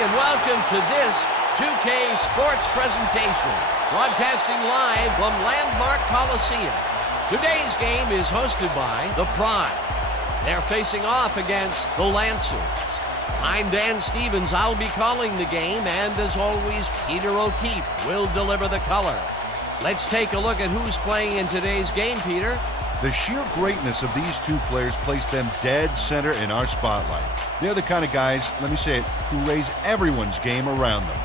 and welcome to this 2K Sports presentation, broadcasting live from Landmark Coliseum. Today's game is hosted by the Pride. They're facing off against the Lancers. I'm Dan Stevens. I'll be calling the game, and as always, Peter O'Keefe will deliver the color. Let's take a look at who's playing in today's game, Peter. The sheer greatness of these two players placed them dead center in our spotlight. They're the kind of guys, let me say it, who raise everyone's game around them.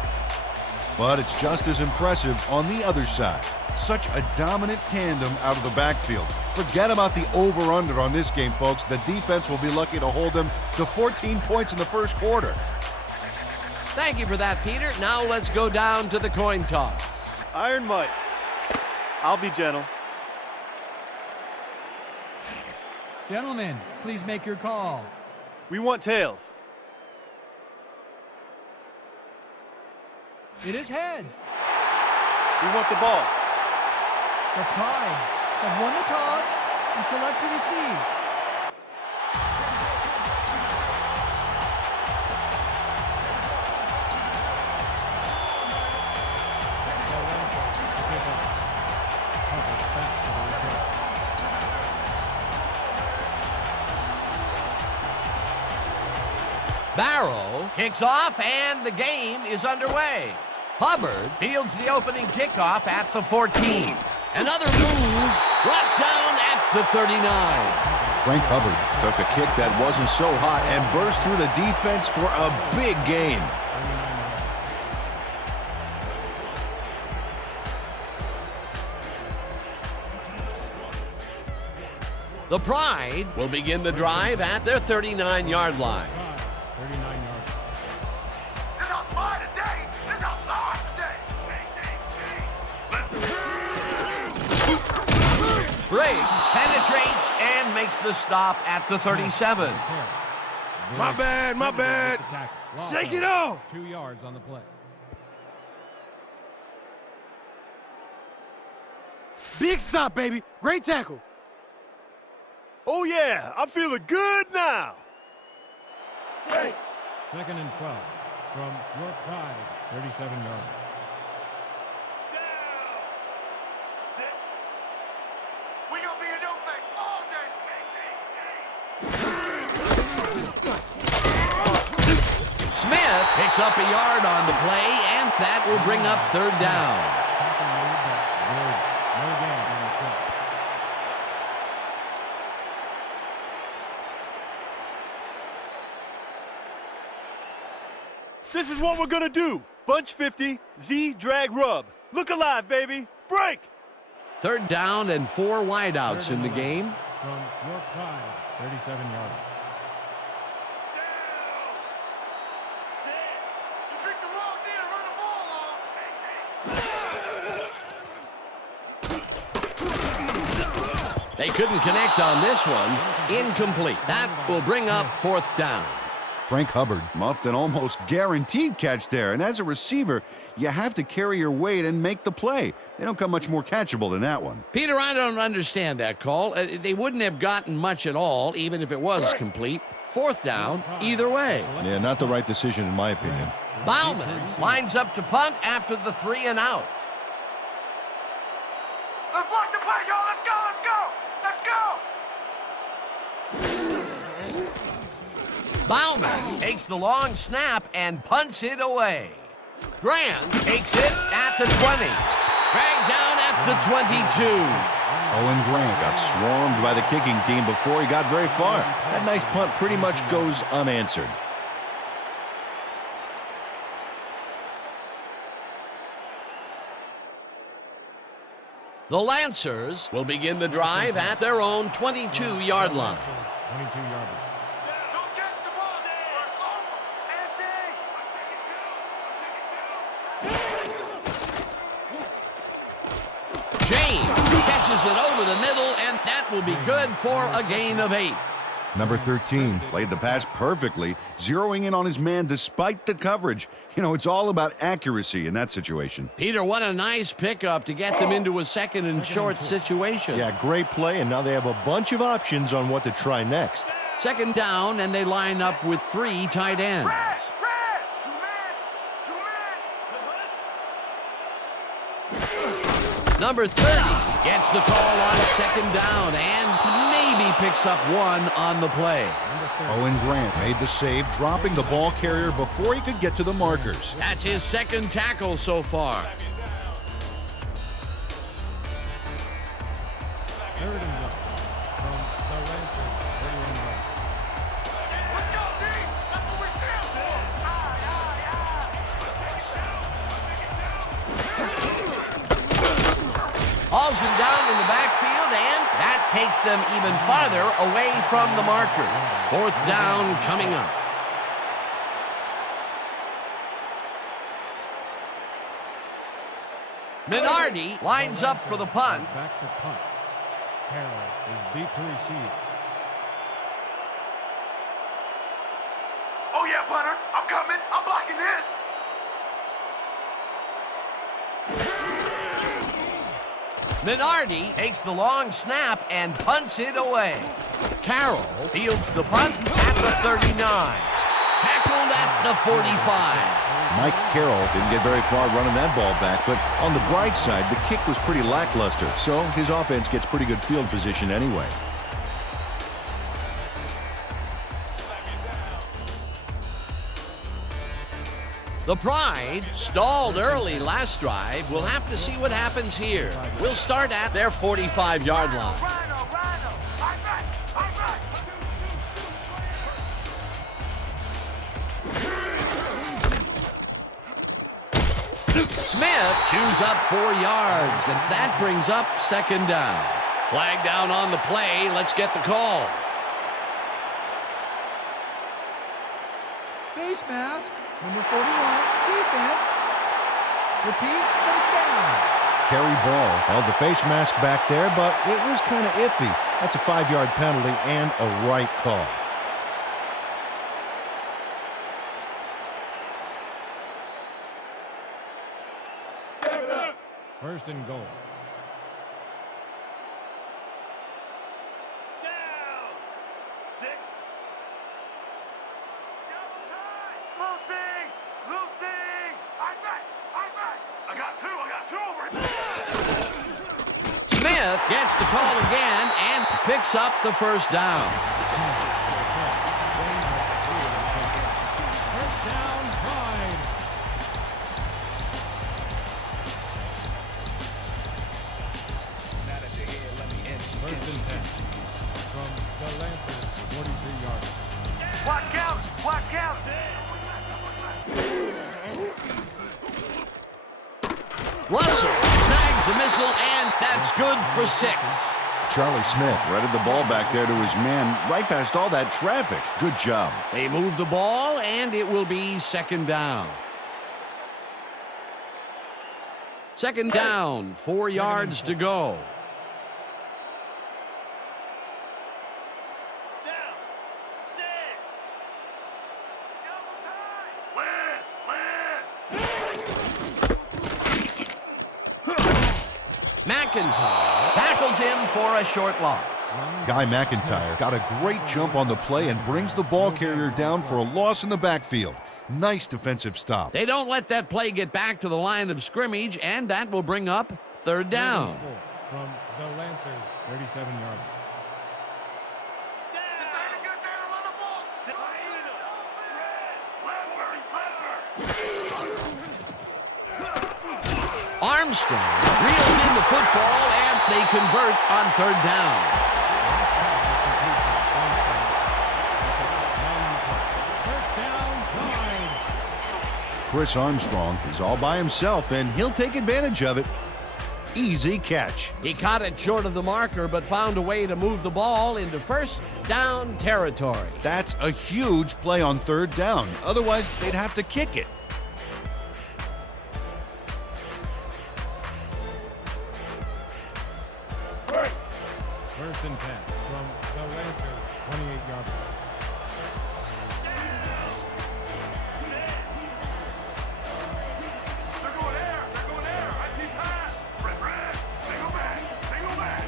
But it's just as impressive on the other side. Such a dominant tandem out of the backfield. Forget about the over-under on this game, folks. The defense will be lucky to hold them to 14 points in the first quarter. Thank you for that, Peter. Now let's go down to the coin toss. Iron Mike. I'll be gentle. Gentlemen, please make your call. We want tails. It is heads. We want the ball. The Pride have won the toss and select to receive. Barrow kicks off, and the game is underway. Hubbard fields the opening kickoff at the 14. Another move brought down at the 39. Frank Hubbard took a kick that wasn't so hot and burst through the defense for a big gain. The Pride will begin the drive at their 39-yard line. 39 yards. It's a fire today! It's a fire today! Briggs penetrates and makes the stop at the 37. My bad, my bad. Shake it off! 2 yards on the play. Big stop, baby. Great tackle. Oh, yeah. I'm feeling good now. Hey. 2nd and 12 from your Pride, 37 yards. Sit. We gonna be a no flex all day. Smith picks up a yard on the play, and that will bring up 3rd down. No gain on the play. This is what we're gonna do. Bunch 50, Z, drag, rub. Look alive, baby. Break! 3rd down and 4 wideouts in the game. From your Pride, 37 yards. You picked the wrong day to run the ball on. They couldn't connect on this one. Incomplete. That will bring up 4th down. Frank Hubbard muffed an almost guaranteed catch there, and as a receiver, you have to carry your weight and make the play. They don't come much more catchable than that one. Peter, I don't understand that call. They wouldn't have gotten much at all, even if it was complete. 4th down, either way. Yeah, not the right decision in my opinion. Bauman lines up to punt after the 3 and out. Let's block the play, y'all. Let's go, let's go. Let's go. Bauman takes the long snap and punts it away. Grant takes it at the 20. Dragged down at the 22. Owen Grant got swarmed by the kicking team before he got very far. That nice punt pretty much goes unanswered. The Lancers will begin the drive at their own 22-yard line. 22-yard line. Don't get the ball. James catches it over the middle, and that will be good for a gain of 8. Number 13 played the pass perfectly, zeroing in on his man despite the coverage. You know, it's all about accuracy in that situation. Peter, what a nice pickup to get them into a 2nd and short situation. Yeah, great play, and now they have a bunch of options on what to try next. 2nd down, and they line up with 3 tight ends. Red, 2-man, Number 30 gets the call on second down and maybe picks up one on the play. Owen Grant made the save, dropping the ball carrier before he could get to the markers. That's his second tackle so far. Third and one from the Lancers, 31 yards. Let's go, D! That's what we stand for! Hauls him down in the backfield, and that takes them even farther away from the marker. Fourth down coming up. Minardi lines up for the punt. Back to punt. Carroll is deep to receive. Oh yeah, punter! I'm coming! I'm blocking this! Minardi takes the long snap and punts it away. Carroll fields the punt at the 39. Tackled at the 45. Mike Carroll didn't get very far running that ball back, but on the bright side, the kick was pretty lackluster, so his offense gets pretty good field position anyway. The Pride stalled early last drive. We'll have to see what happens here. We'll start at their 45-yard line. Rhino! I'm back! Smith chews up 4 yards, and that brings up second down. Flag down on the play. Let's get the call. Face mask, number 41, defense. Repeat, first down. Kerry Ball held the face mask back there, but it was kind of iffy. That's a 5-yard penalty and a right call. First and goal. Down! Sick. Losing! I'm back! I got two over here! Smith gets the call again and picks up the first down. First down, Pride. First and 10 from the Lancers, 43 yards. Watch out! Russell snags the missile, and that's good for 6. Charlie Smith redded the ball back there to his man right past all that traffic. Good job. They move the ball, and it will be second down. Second down, 4 yards to go. McIntyre tackles him for a short loss. Guy McIntyre got a great jump on the play and brings the ball carrier down for a loss in the backfield. Nice defensive stop. They don't let that play get back to the line of scrimmage, and that will bring up third down. From the Lancers, 37 yards. Armstrong reels in the football, and they convert on third down. First down, Pride. Chris Armstrong is all by himself, and he'll take advantage of it. Easy catch. He caught it short of the marker, but found a way to move the ball into first down territory. That's a huge play on third down. Otherwise, they'd have to kick it. First and 10 from the Lancers, 28-yard line. They're going air! I see pass! Red! Single back!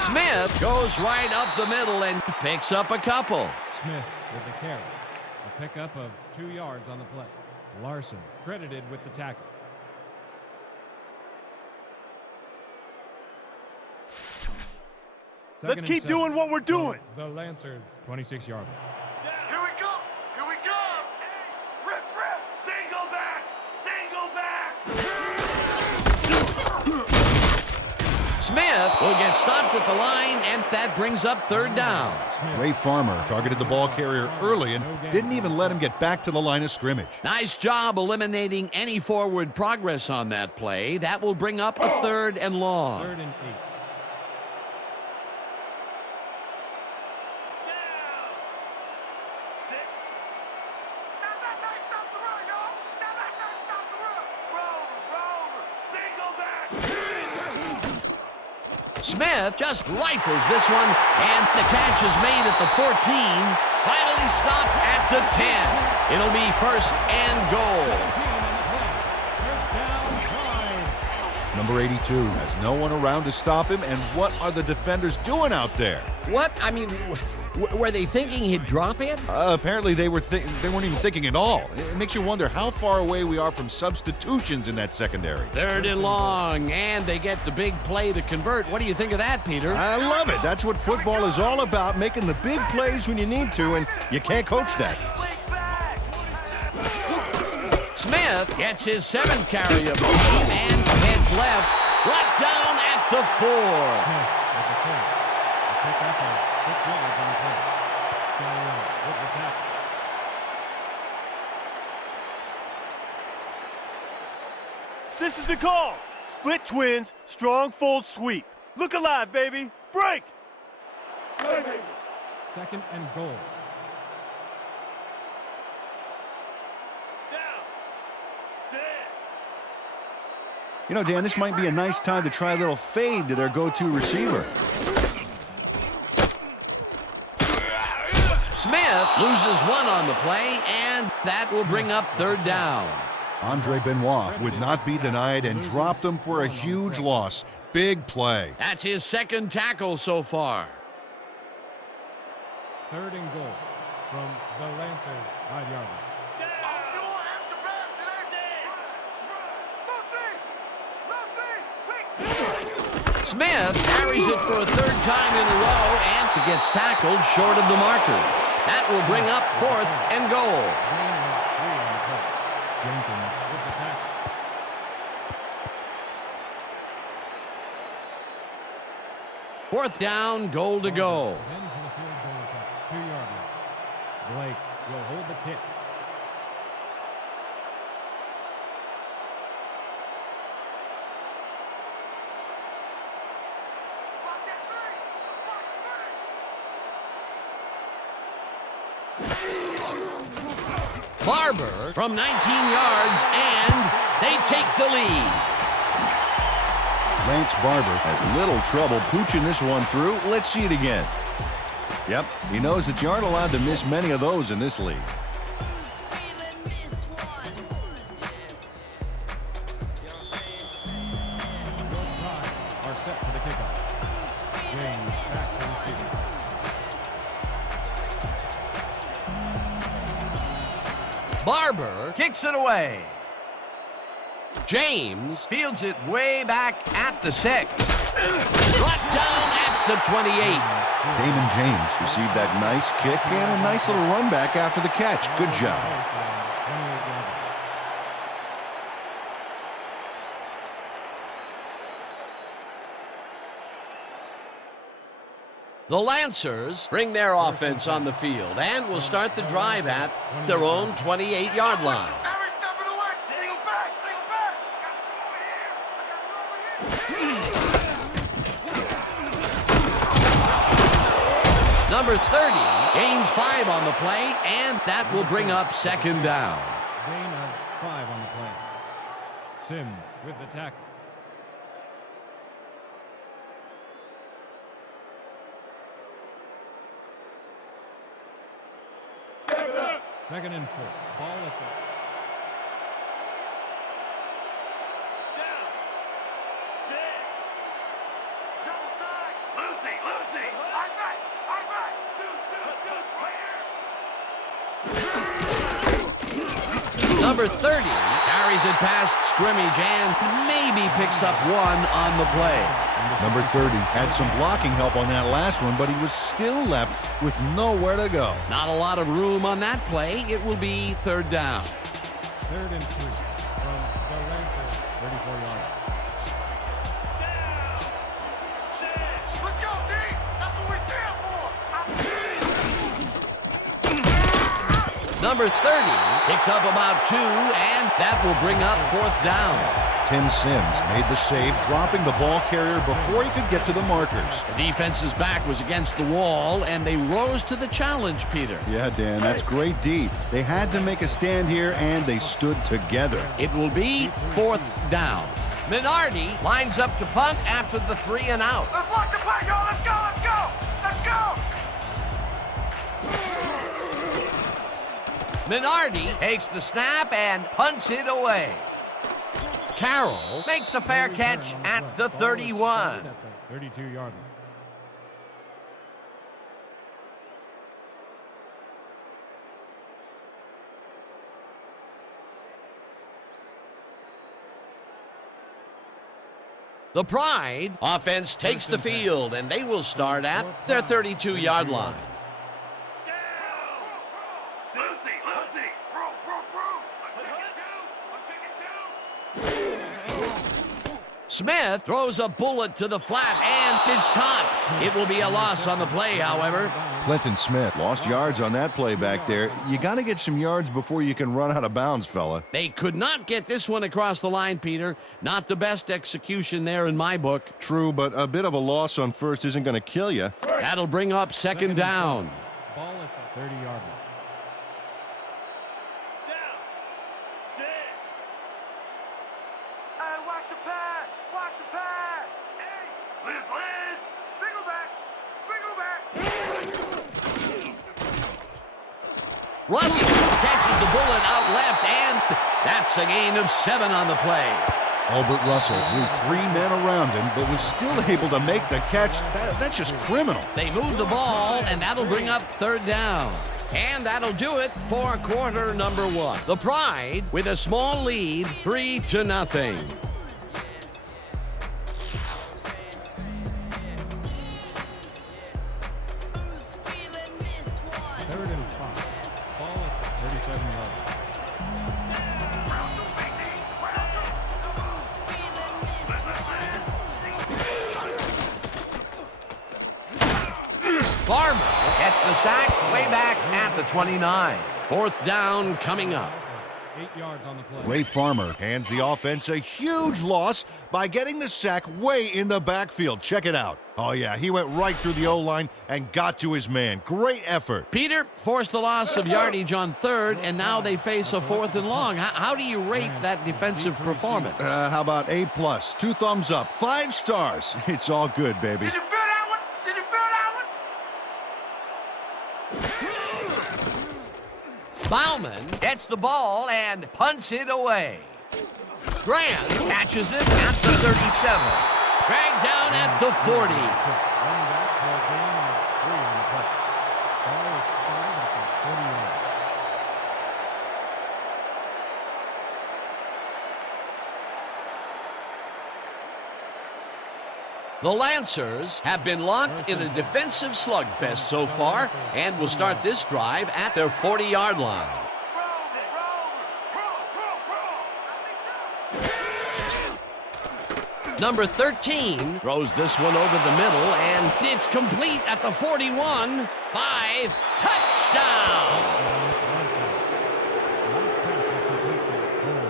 Smith goes right up the middle and picks up a couple. Smith with the carry. A pickup of 2 yards on the play. Larson credited with the tackle. Let's keep doing what we're doing. The Lancers, 26-yard line. Here we go. Here we go. Rip, rip. Single back. Single back. Smith will get stopped at the line, and that brings up third down. Ray Farmer targeted the ball carrier early and didn't even let him get back to the line of scrimmage. Nice job eliminating any forward progress on that play. That will bring up a third and long. 3rd and 8. Sit. Now that's how you stop the run, y'all. Now that's how you stop the run. Roll, single back. Smith just rifles this one, and the catch is made at the 14. Finally stopped at the 10. It'll be 1st and goal. Number 82 has no one around to stop him, and what are the defenders doing out there? What? I mean, were they thinking he'd drop it? Apparently they weren't even thinking at all. It makes you wonder how far away we are from substitutions in that secondary. 3rd and long, and they get the big play to convert. What do you think of that, Peter? I love it. That's what football is all about, making the big plays when you need to, and you can't coach that. Smith gets his 7th carry of the game and heads left, brought down at the 4. Smith with the play. The pick up of 6 yards on the play. Galileo with the tackle. This is the call. Split twins, strong fold sweep. Look alive, baby. Break. 2nd and goal. Down. Sit. You know, Dan, this might be a nice time to try a little fade to their go-to receiver. Smith loses 1 on the play, and that will bring up 3rd down. Andre Benoit would not be denied and dropped him for a huge loss. Big play. That's his 2nd tackle so far. 3rd and goal from the Lancers, 5-yard line. Smith carries it for a 3rd time in a row and gets tackled short of the markers. That will bring up 4th and goal. Gain of 3 on the play. Jenkins with the tackle. Fourth down, goal to go. 10 from the field goal attempt, 2-yard line. Blake will hold the kick. Barber from 19 yards, and they take the lead. Lance Barber has little trouble pooching this one through. Let's see it again. Yep, he knows that you aren't allowed to miss many of those in this league. Are set for the kickoff. James back to receiver. Barber kicks it away. James fields it way back at the 6. Brought down at the 28. Damon James received that nice kick and a nice little run back after the catch. Good job. The Lancers bring their offense on the field and will start the drive at their own 28-yard line. Every step of the way. Single back. Single back. I got you over here. Number 30 gains 5 on the play, and that will bring up 2nd down. Gain of 5 on the play. Sims with the tackle. Second and 4. Ball at the... Down. Sit. Double side. Lucy. Lucy. I'm back. I'm back. Right here. Number 30 carries it past scrimmage and maybe picks up 1 on the play. And the Number 30 had some blocking help on that last one, but he was still left with nowhere to go. Not a lot of room on that play. It will be third down. 3rd and 3 from the Lancers, 34 yards. Let's go, D! That's what we stand for! Number 30 picks up about 2, and that will bring up 4th down. Tim Sims made the save, dropping the ball carrier before he could get to the markers. The defense's back was against the wall, and they rose to the challenge, Peter. Yeah, Dan, that's great D. They had to make a stand here, and they stood together. It will be 4th down. Minardi lines up to punt after the 3 and out. Let's watch the play, y'all! Let's go! Let's go! Let's go! Minardi takes the snap and punts it away. Carroll makes a fair catch at the 31. 32-yard line. The Pride offense takes the field, and they will start at their 32-yard line. Lucy! Lucy! Bro! I'm taking 2! Smith throws a bullet to the flat, and it's caught. It will be a loss on the play, however. Clinton Smith Lost yards on that play back there. You got to get some yards before you can run out of bounds, fella. They could not get this one across the line, Peter. Not the best execution there in my book. True, but a bit of a loss on first isn't going to kill you. That'll bring up 2nd down. Ball at the 30-yard line. Down. Set. Hey, watch the pad! Watch the pad! Hey! Liz! Single back! Russell catches the bullet out left, and that's a gain of 7 on the play. Albert Russell threw 3 men around him, but was still able to make the catch. That's just criminal. They move the ball, and that'll bring up 3rd down. And that'll do it for quarter number 1. The Pride with a small lead, 3-0. 3rd and 5. Ball at the 37-yard line. Farmer gets the sack way back at the 29. 4th down coming up. 8 yards on the play. Ray Farmer hands the offense a huge loss by getting the sack way in the backfield. Check it out. Oh, yeah, he went right through the O-line and got to his man. Great effort. Peter forced the loss of yardage on 3rd, and now they face a 4th and long. How do you rate that defensive performance? How about A+, 2 thumbs up, 5 stars. It's all good, baby. Did you feel that one? Did you feel that one? Bauman gets the ball and punts it away. Grant catches it at the 37. Dragged down at the 40. Running back for a gain of 3 on the play. Ball is spotted at the 40-yard line. The Lancers have been locked in a defensive slugfest so far and will start this drive at their 40-yard line. Number 13 throws this one over the middle, and it's complete at the 41. 5, touchdown! Last pass was complete to Cole.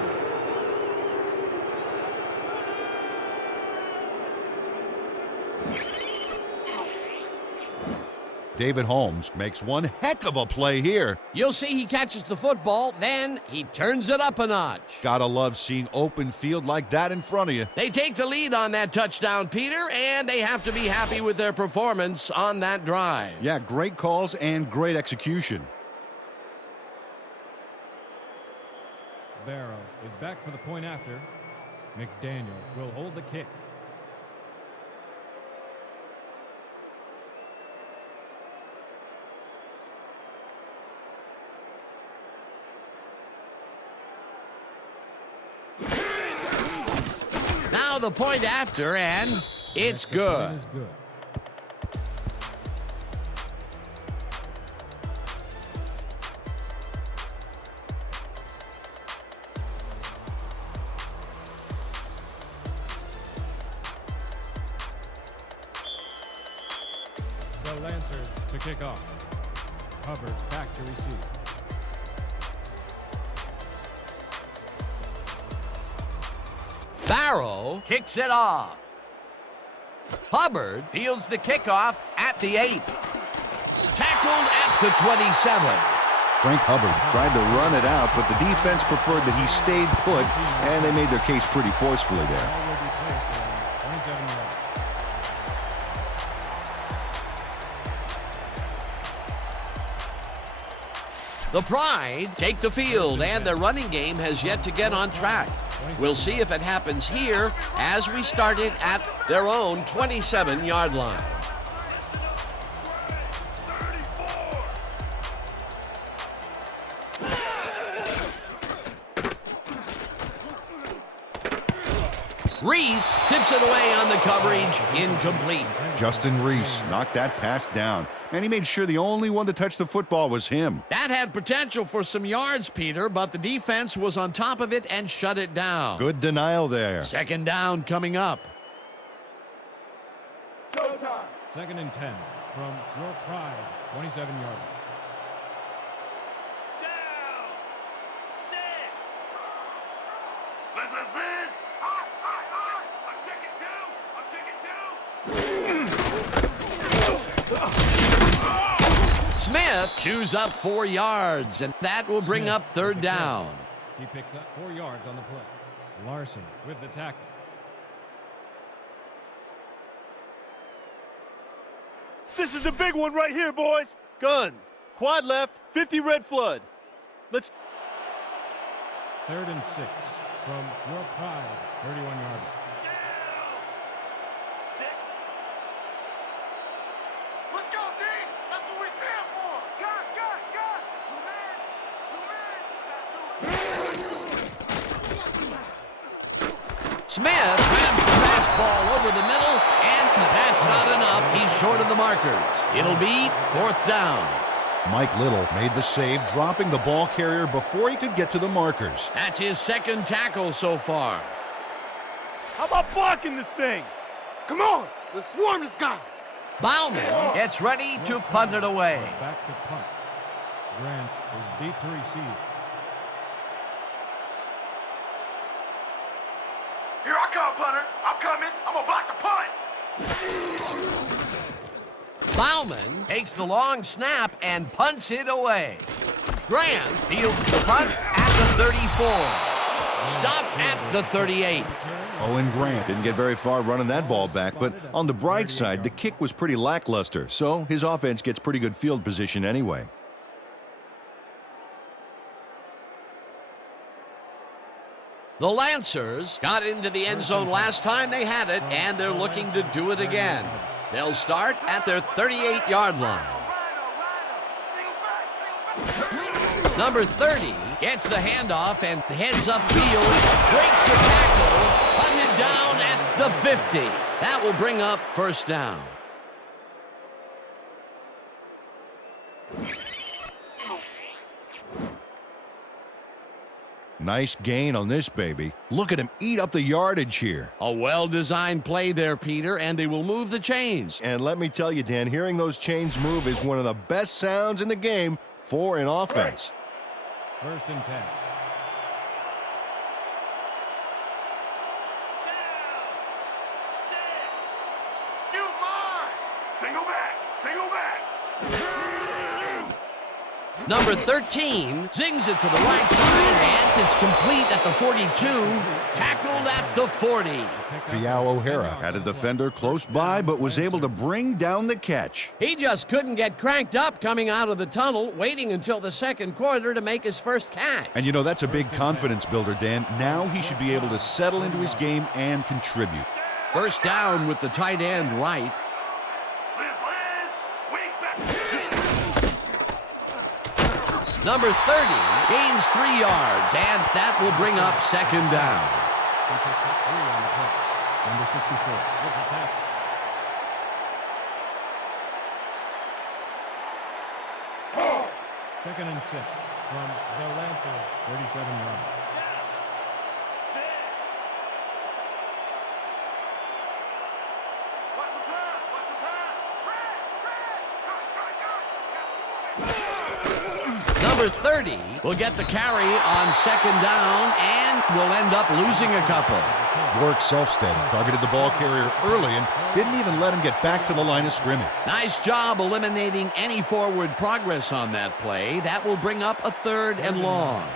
David Holmes makes one heck of a play here. You'll see he catches the football, then he turns it up a notch. Gotta love seeing open field like that in front of you. They take the lead on that touchdown, Peter, and they have to be happy with their performance on that drive. Yeah, great calls and great execution. Barrow is back for the point after. McDaniel will hold the kick. Now the point after, and It's Extra point good. is good. The Lancers to kick off. Hubbard back to receive. Barrow kicks it off. Hubbard fields the kickoff at the 8. Tackled at the 27. Frank Hubbard tried to run it out, but the defense preferred that he stayed put, and they made their case pretty forcefully there. Ball will be placed around 27 yards. The Pride take the field, and their running game has yet to get on track. We'll see if it happens here as we start it at their own 27-yard line. Reese tips it away on the coverage, incomplete. Justin Reese knocked that pass down, and he made sure the only one to touch the football was him. That had potential for some yards, Peter, but the defense was on top of it and shut it down. Good denial there. Second down coming up. Second and 10 from your Pride, 27 yards. Down. Set. This is this. Hot, hot, hot. I'm chicken too. Smith chews up 4 yards, and that will bring up third down. He picks up 4 yards on the play. Larson with the tackle. This is the big one right here, boys. Gun. Quad left, 50 red flood. Let's... Third and 6 from your Pride, 31 yards. Down. Set. Let's go, D. That's what we stand for. Gun, gun, gun. 2 men, 2 men. Smith grabs the fastball over the middle, and that's not enough. He's short of the markers. It'll be fourth down. Mike Little made the save, dropping the ball carrier before he could get to the markers. That's his second tackle so far. How about blocking this thing? Come on. Let's swarm this guy. Bauman gets ready to punt it away. Back to punt. Grant is deep to receive. Here I come, punter. I'm coming. I'm going to block the punt. Bauman takes the long snap and punts it away. Grant fields the punt at the 34. Stopped at the 38. Owen Grant didn't get very far running that ball back, but on the bright side, the kick was pretty lackluster, so his offense gets pretty good field position anyway. The Lancers got into the end zone last time they had it, and they're looking to do it again. They'll start at their 38-yard line. Number 30 gets the handoff and heads upfield, breaks the tackle, punted down at the 50. That will bring up first down. Nice gain on this baby. Look at him eat up the yardage here. A well-designed play there, Peter, and they will move the chains. And let me tell you, Dan, hearing those chains move is one of the best sounds in the game for an offense. First and 10. Down. Set. You mine. Single back. Single back. Number 13 zings it to the right side, and it's complete at the 42, tackled at the 40. Fial O'Hara Had a defender close by, but was able to bring down the catch. He just couldn't get cranked up coming out of the tunnel, waiting until the second quarter to make his first catch. And you know, that's a big confidence builder, Dan. Now he should be able to settle into his game and contribute. First down with the tight end right. Liz, weak back. Number 30 gains 3 yards, and that will bring up second down. He picks up 3 on the play. Number 64 with the tackle. Second and 6 from the Lancers, 37 yards. Number 30 will get the carry on second down and will end up losing a couple. Worked Selfstead, targeted the ball carrier early and didn't even let him get back to the line of scrimmage. Nice job eliminating any forward progress on that play. That will bring up a 3rd and long.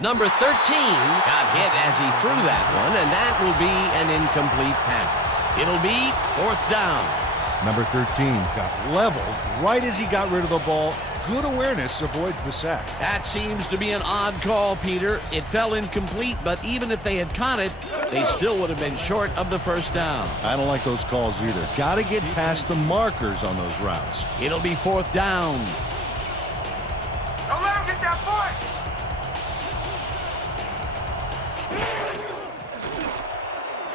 Number 13 got hit as he threw that one, and that will be an incomplete pass. It'll be 4th down. Number 13 got leveled right as he got rid of the ball. Good awareness avoids the sack. That seems to be an odd call, Peter. It fell incomplete, but even if they had caught it, they still would have been short of the 1st down. I don't like those calls either. Got to get past the markers on those routes. It'll be 4th down. Don't let him get that point!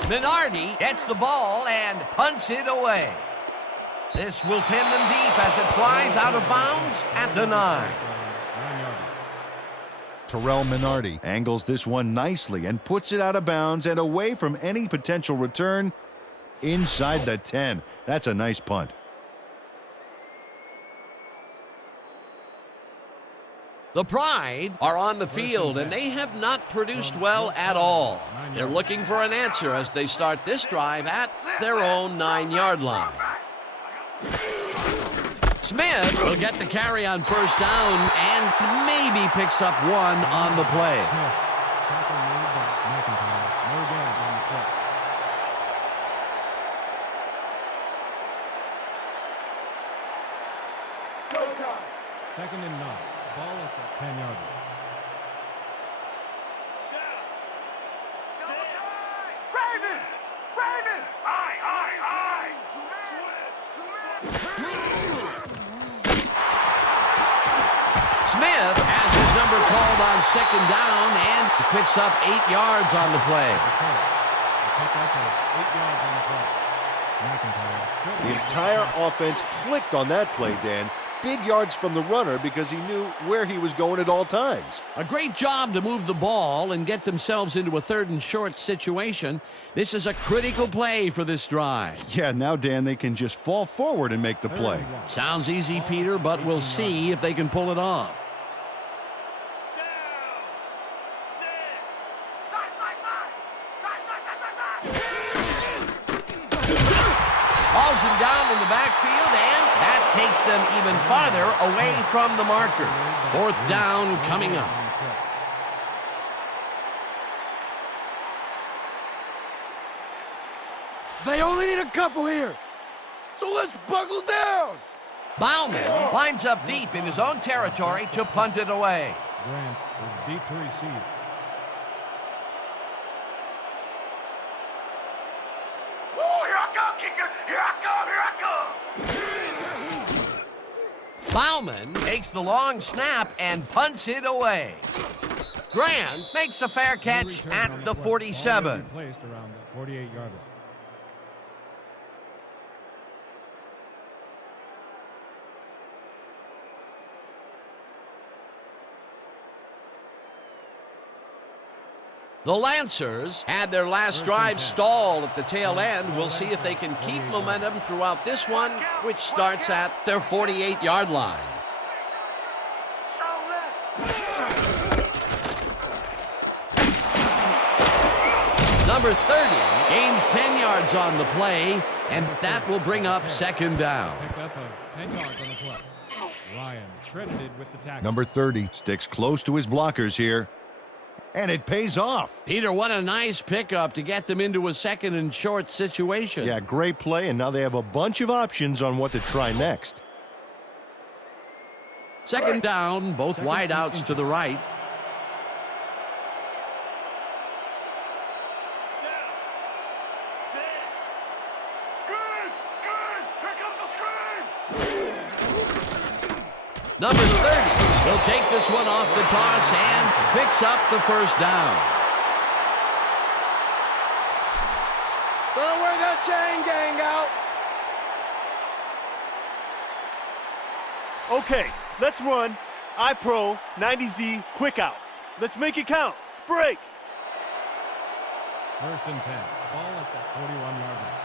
Minardi gets the ball and punts it away. This will pin them deep as it flies out of bounds at the 9. Terrell Minardi angles this one nicely and puts it out of bounds and away from any potential return inside the 10. That's a nice punt. The Pride are on the field, and they have not produced well at all. They're looking for an answer as they start this drive at their own 9-yard line. Smith will get the carry on 1st down and maybe picks up 1 on the play. Second and 9. Ball at the 10-yard line. Raven! Raven! Aye! Smith has his number called on 2nd down and picks up 8 yards on the play. The entire offense clicked on that play, Dan. Big yards from the runner because he knew where he was going at all times. A great job to move the ball and get themselves into a 3rd and short situation. This is a critical play for this drive. Yeah, now, Dan, they can just fall forward and make the play. Sounds easy, Peter, but we'll see if they can pull it off. Hauls him down in the backfield, and that takes them even farther away from the marker. 4th down coming up. They only need a couple here, so let's buckle down. Bauman lines up deep in his own territory to punt it away. Grant is deep to receive. Oh, here I come, kicker! Here I come! Bauman takes the long snap and punts it away. Grant makes a fair catch at the 47. Placed around the 48-yard line. The Lancers had their last drive stall at the tail end. We'll see if they can keep momentum throughout this one, which starts at their 48-yard line. Number 30 gains 10 yards on the play, and that will bring up 2nd down. Pick up 10 yards on the play. Ryan credited with the tackle. Number 30 sticks close to his blockers here. And it pays off. Peter, what a nice pickup to get them into a 2nd and short situation. Yeah, great play, and now they have a bunch of options on what to try next. 2nd down, both wideouts to the right. Number 30 will take this one off the toss and picks up the 1st down. Don't wear that chain gang out. Okay, let's run. iPro 90Z quick out. Let's make it count. Break. First and 10. Ball at the 41-yard line.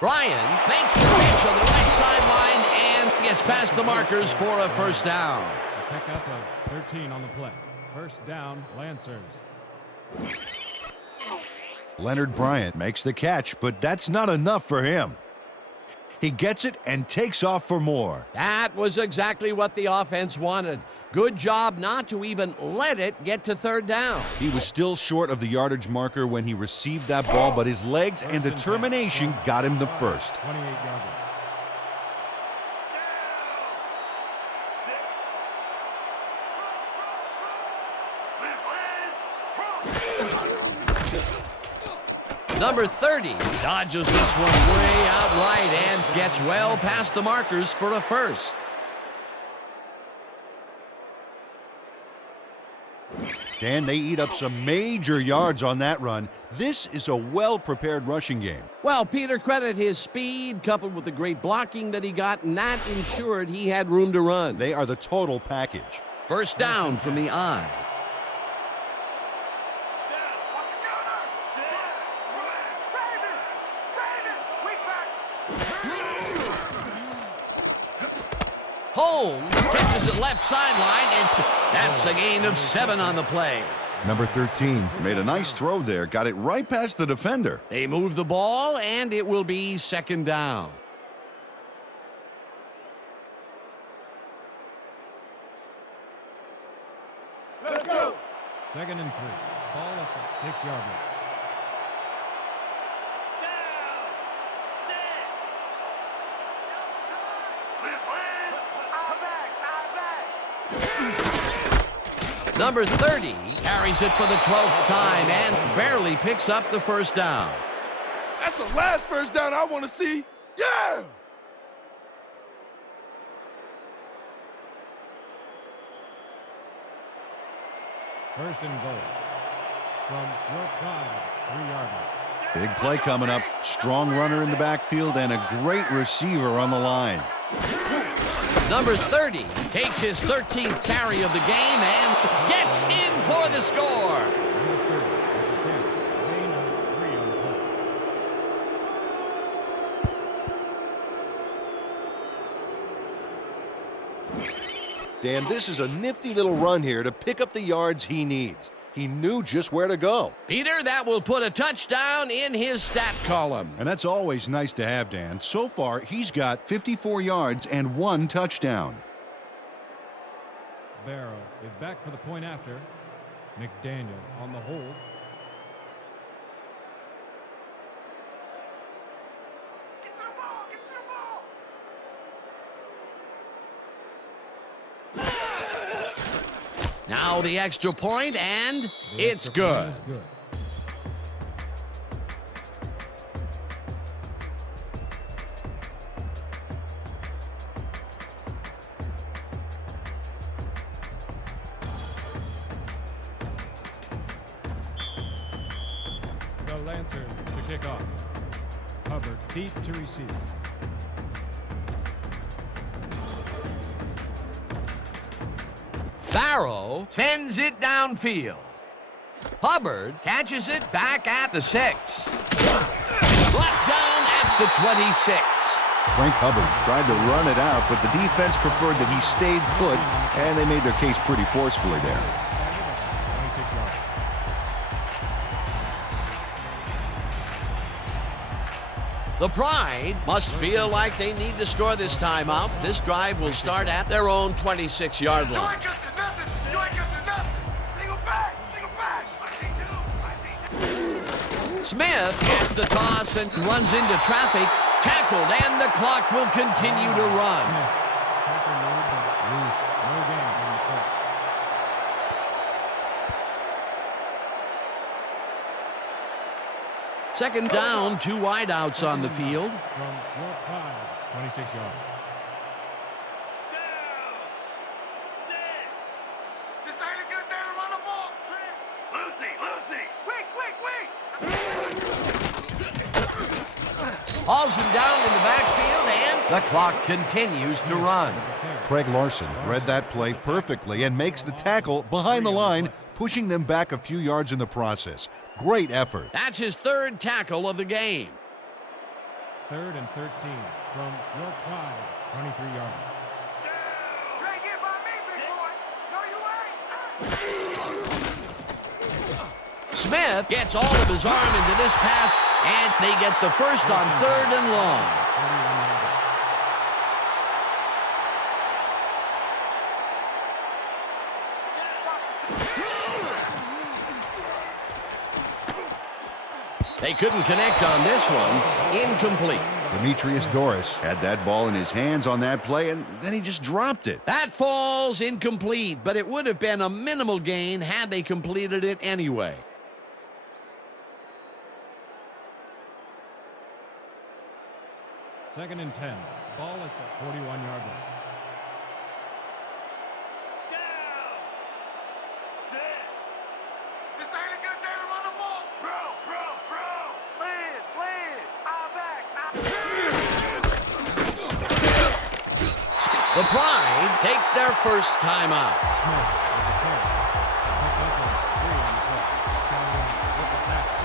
Bryan makes the catch on the right sideline and gets past the markers for a first down. A pickup of 13 on the play. First down, Lancers. Leonard Bryant makes the catch, but that's not enough for him. He gets it and takes off for more. That was exactly what the offense wanted. Good job not to even let it get to third down. He was still short of the yardage marker when he received that ball, but his legs and determination got him the first. 28-yarder. Number 30 dodges this one way out right and gets well past the markers for a first. Dan, they eat up some major yards on that run. This is a well-prepared rushing game. Well, Peter, credit his speed coupled with the great blocking that he got, and that ensured he had room to run. They are the total package. First down from the I. Holmes catches it left sideline, and that's a gain of 7 on the play. Number 13 Made a nice throw there. Got it right past the defender. They move the ball, and it will be second down. Let's go. Second and 3. Ball at the 6-yard line. Number 30 carries it for the 12th time and barely picks up the first down. That's the last first down I want to see. Yeah! First and goal. From your pride, 3-yard line. Big play coming up. Strong runner in the backfield and a great receiver on the line. Number 30 takes his 13th carry of the game and gets in for the score. Number 30, gain of 3 on the play. Dan, this is a nifty little run here to pick up the yards he needs. He knew just where to go. Peter, that will put a touchdown in his stat column. And that's always nice to have, Dan. So far, he's got 54 yards and 1 touchdown. Barrow is back for the point after. McDaniel on the hold. Now the extra point, and it's good. The Lancers to kick off. Hubbard deep to receive. Barrow sends it downfield. Hubbard catches it back at the 6. Brought down at the 26. Frank Hubbard tried to run it out, but the defense preferred that he stayed put, and they made their case pretty forcefully there. 26 yards. The Pride must feel like they need to score this time out. This drive will start at their own 26-yard line. Smith gets the toss and runs into traffic. Tackled, and the clock will continue to run. Tackle made, but loose. No gain on the play. Second down, 2 wideouts on the field. From your pride, 26 yards. This ain't a good day to run the ball, Trent. Lucy, Lucy. Quick, quick, quick. Hauls him down in the backfield, and the clock continues to run. Craig Larson read that play perfectly and makes the tackle behind the line, pushing them back a few yards in the process. Great effort. That's his 3rd tackle of the game. 3rd and 13 from your pride, 23 yards. Right here by me, big boy. No, you ain't. Smith gets all of his arm into this pass, and they get the first on 3rd and long. 41 yards. They couldn't connect on this one. Incomplete. Demetrius Doris had that ball in his hands on that play, and then he just dropped it. That falls incomplete, but it would have been a minimal gain had they completed it anyway. Second and 10. Ball at the 41-yard line. This ain't a good day to run the ball. Bro. Please. I'm back. The Pride take their first timeout. Smith with the catch. Picked up on 3 on the play. Carry on with the tackle.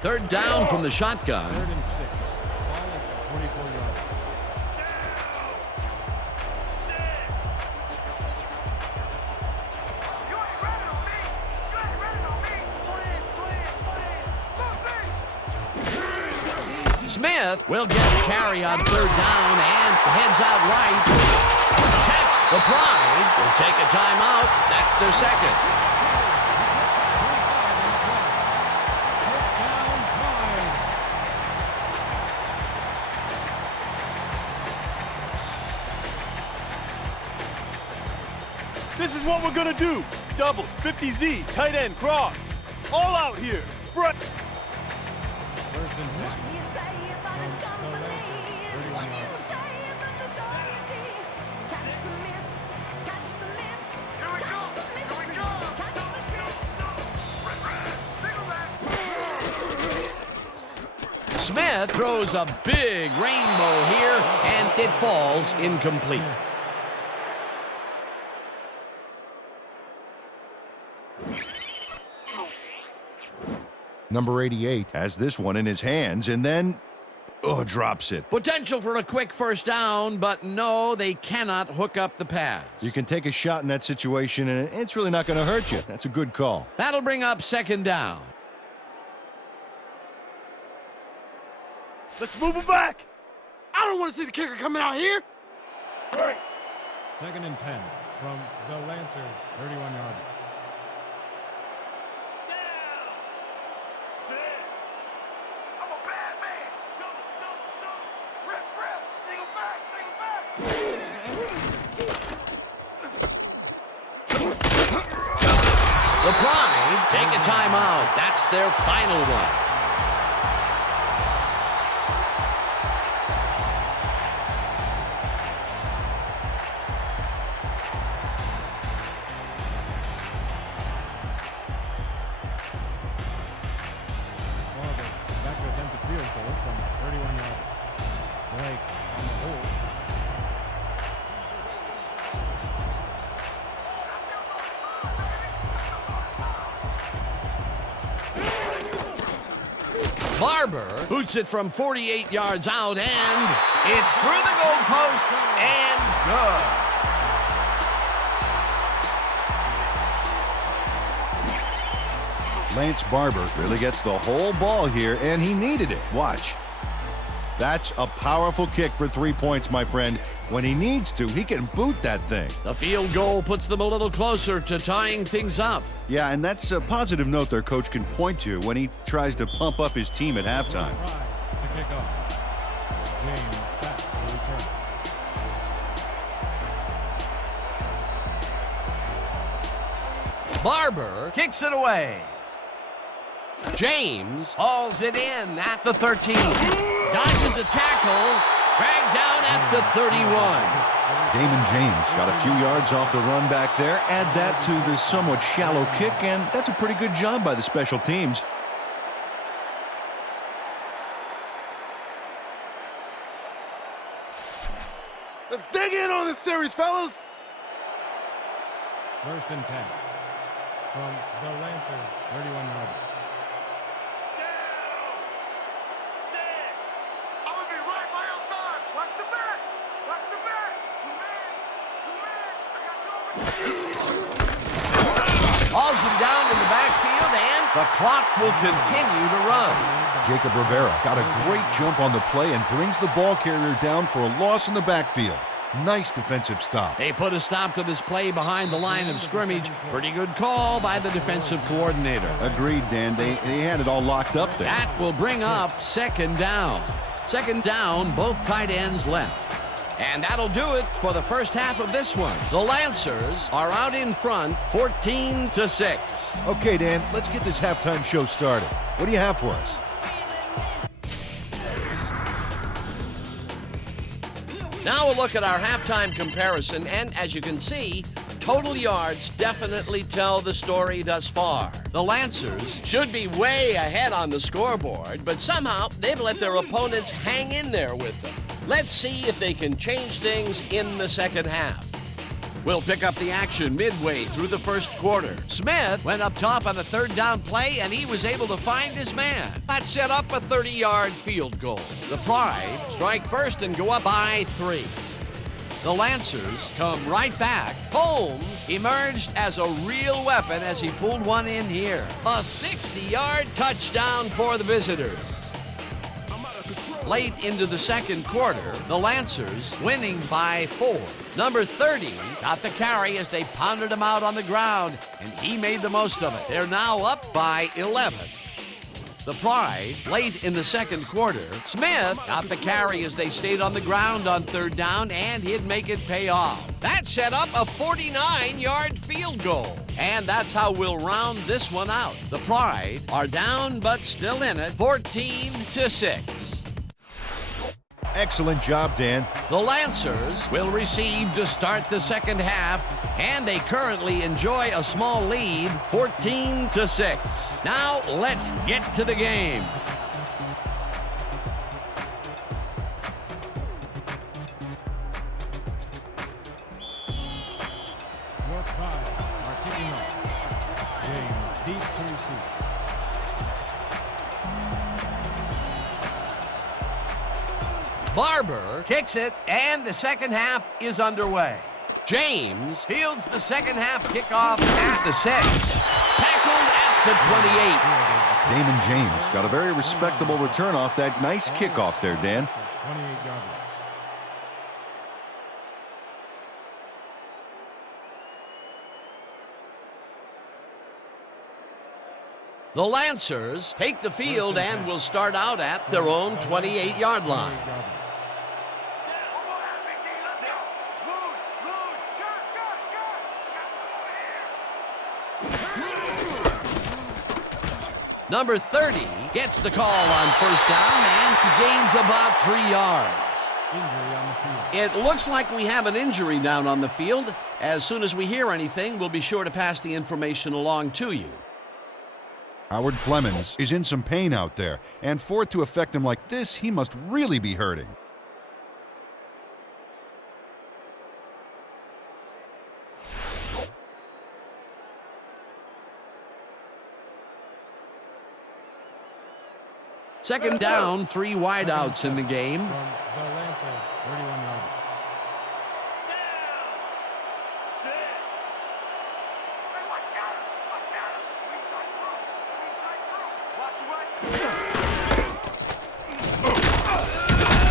Third down from the shotgun. 3rd and 6. Ball at the 44-yard line. You ain't ready on me. Please. Smith will get a carry on 3rd down and heads out right. The Pride will take a timeout. That's their second. This is what we're gonna do. Doubles, 50Z, tight end, cross. All out here. First and 10. What you say about his company is what you say about society. Catch the mist, catch the myth, catch the mystery, catch the truth. Smith throws a big rainbow here, and it falls incomplete. Number 88 has this one in his hands and then drops it. Potential for a quick first down, but no, they cannot hook up the pass. You can take a shot in that situation, and it's really not going to hurt you. That's a good call. That'll bring up 2nd down. Let's move him back. I don't want to see the kicker coming out here. Great. 2nd and 10 from the Lancers, 31-yard line. I'm a bad man. No. Rip. Single back. The Pride take a timeout. That's their final one. Barber back to attempt a field goal from 31 yards. Blake on the hold. Barber boots it from 48 yards out, and it's through the goalpost and good. Lance Barber really gets the whole ball here, and he needed it. Watch. That's a powerful kick for 3 points, my friend. When he needs to, he can boot that thing. The field goal puts them a little closer to tying things up. Yeah, and that's a positive note their coach can point to when he tries to pump up his team at halftime. Pride to kick off. James back to return. Barber kicks it away. James hauls it in at the 13. Dodges a tackle. Dragged down at the 31. Damon James got a few yards off the run back there. Add that to the somewhat shallow kick, and that's a pretty good job by the special teams. Let's dig in on this series, fellas. 1st and 10 from the Lancers, 31-yard. I'm gonna be right by your side. Watch the back. Watch the back. Hauls him down in the backfield, and the clock will continue to run. Jacob Rivera got a great jump on the play and brings the ball carrier down for a loss in the backfield. Nice defensive stop. They put a stop to this play behind the line of scrimmage. Pretty good call by the defensive coordinator. Agreed, Dan. They had it all locked up there. That will bring up 2nd down. 2nd down, both tight ends left. And that'll do it for the first half of this one. The Lancers are out in front, 14-6. Okay, Dan, let's get this halftime show started. What do you have for us? Now a look at our halftime comparison, and as you can see, total yards definitely tell the story thus far. The Lancers should be way ahead on the scoreboard, but somehow they've let their opponents hang in there with them. Let's see if they can change things in the second half. We'll pick up the action midway through the first quarter. Smith went up top on a 3rd down play, and he was able to find his man. That set up a 30-yard field goal. The Pride strike first and go up by 3. The Lancers come right back. Holmes emerged as a real weapon as he pulled one in here. A 60-yard touchdown for the visitors. Late into the second quarter, the Lancers winning by 4. Number 30 got the carry as they pounded him out on the ground, and he made the most of it. They're now up by 11. The Pride, late in the second quarter, Smith got the carry as they stayed on the ground on 3rd down, and he'd make it pay off. That set up a 49-yard field goal. And that's how we'll round this one out. The Pride are down but still in it, 14-6. Excellent job, Dan. The Lancers will receive to start the second half, and they currently enjoy a small lead, 14-6. Now let's get to the game. Your Pride are kicking off. James deep to receive. Barber kicks it, and the second half is underway. James fields the second half kickoff at the 6. Tackled at the 28. Damon James got a very respectable return off that nice kickoff there, Dan. 28-yard. The Lancers take the field and will start out at their own 28-yard line. Number 30 gets the call on 1st down and gains about 3 yards. Injury on the field. It looks like we have an injury down on the field. As soon as we hear anything, we'll be sure to pass the information along to you. Howard Flemings is in some pain out there, and for it to affect him like this, he must really be hurting. Second down, 3 wideouts in the game. From the Lancers, 31-yard.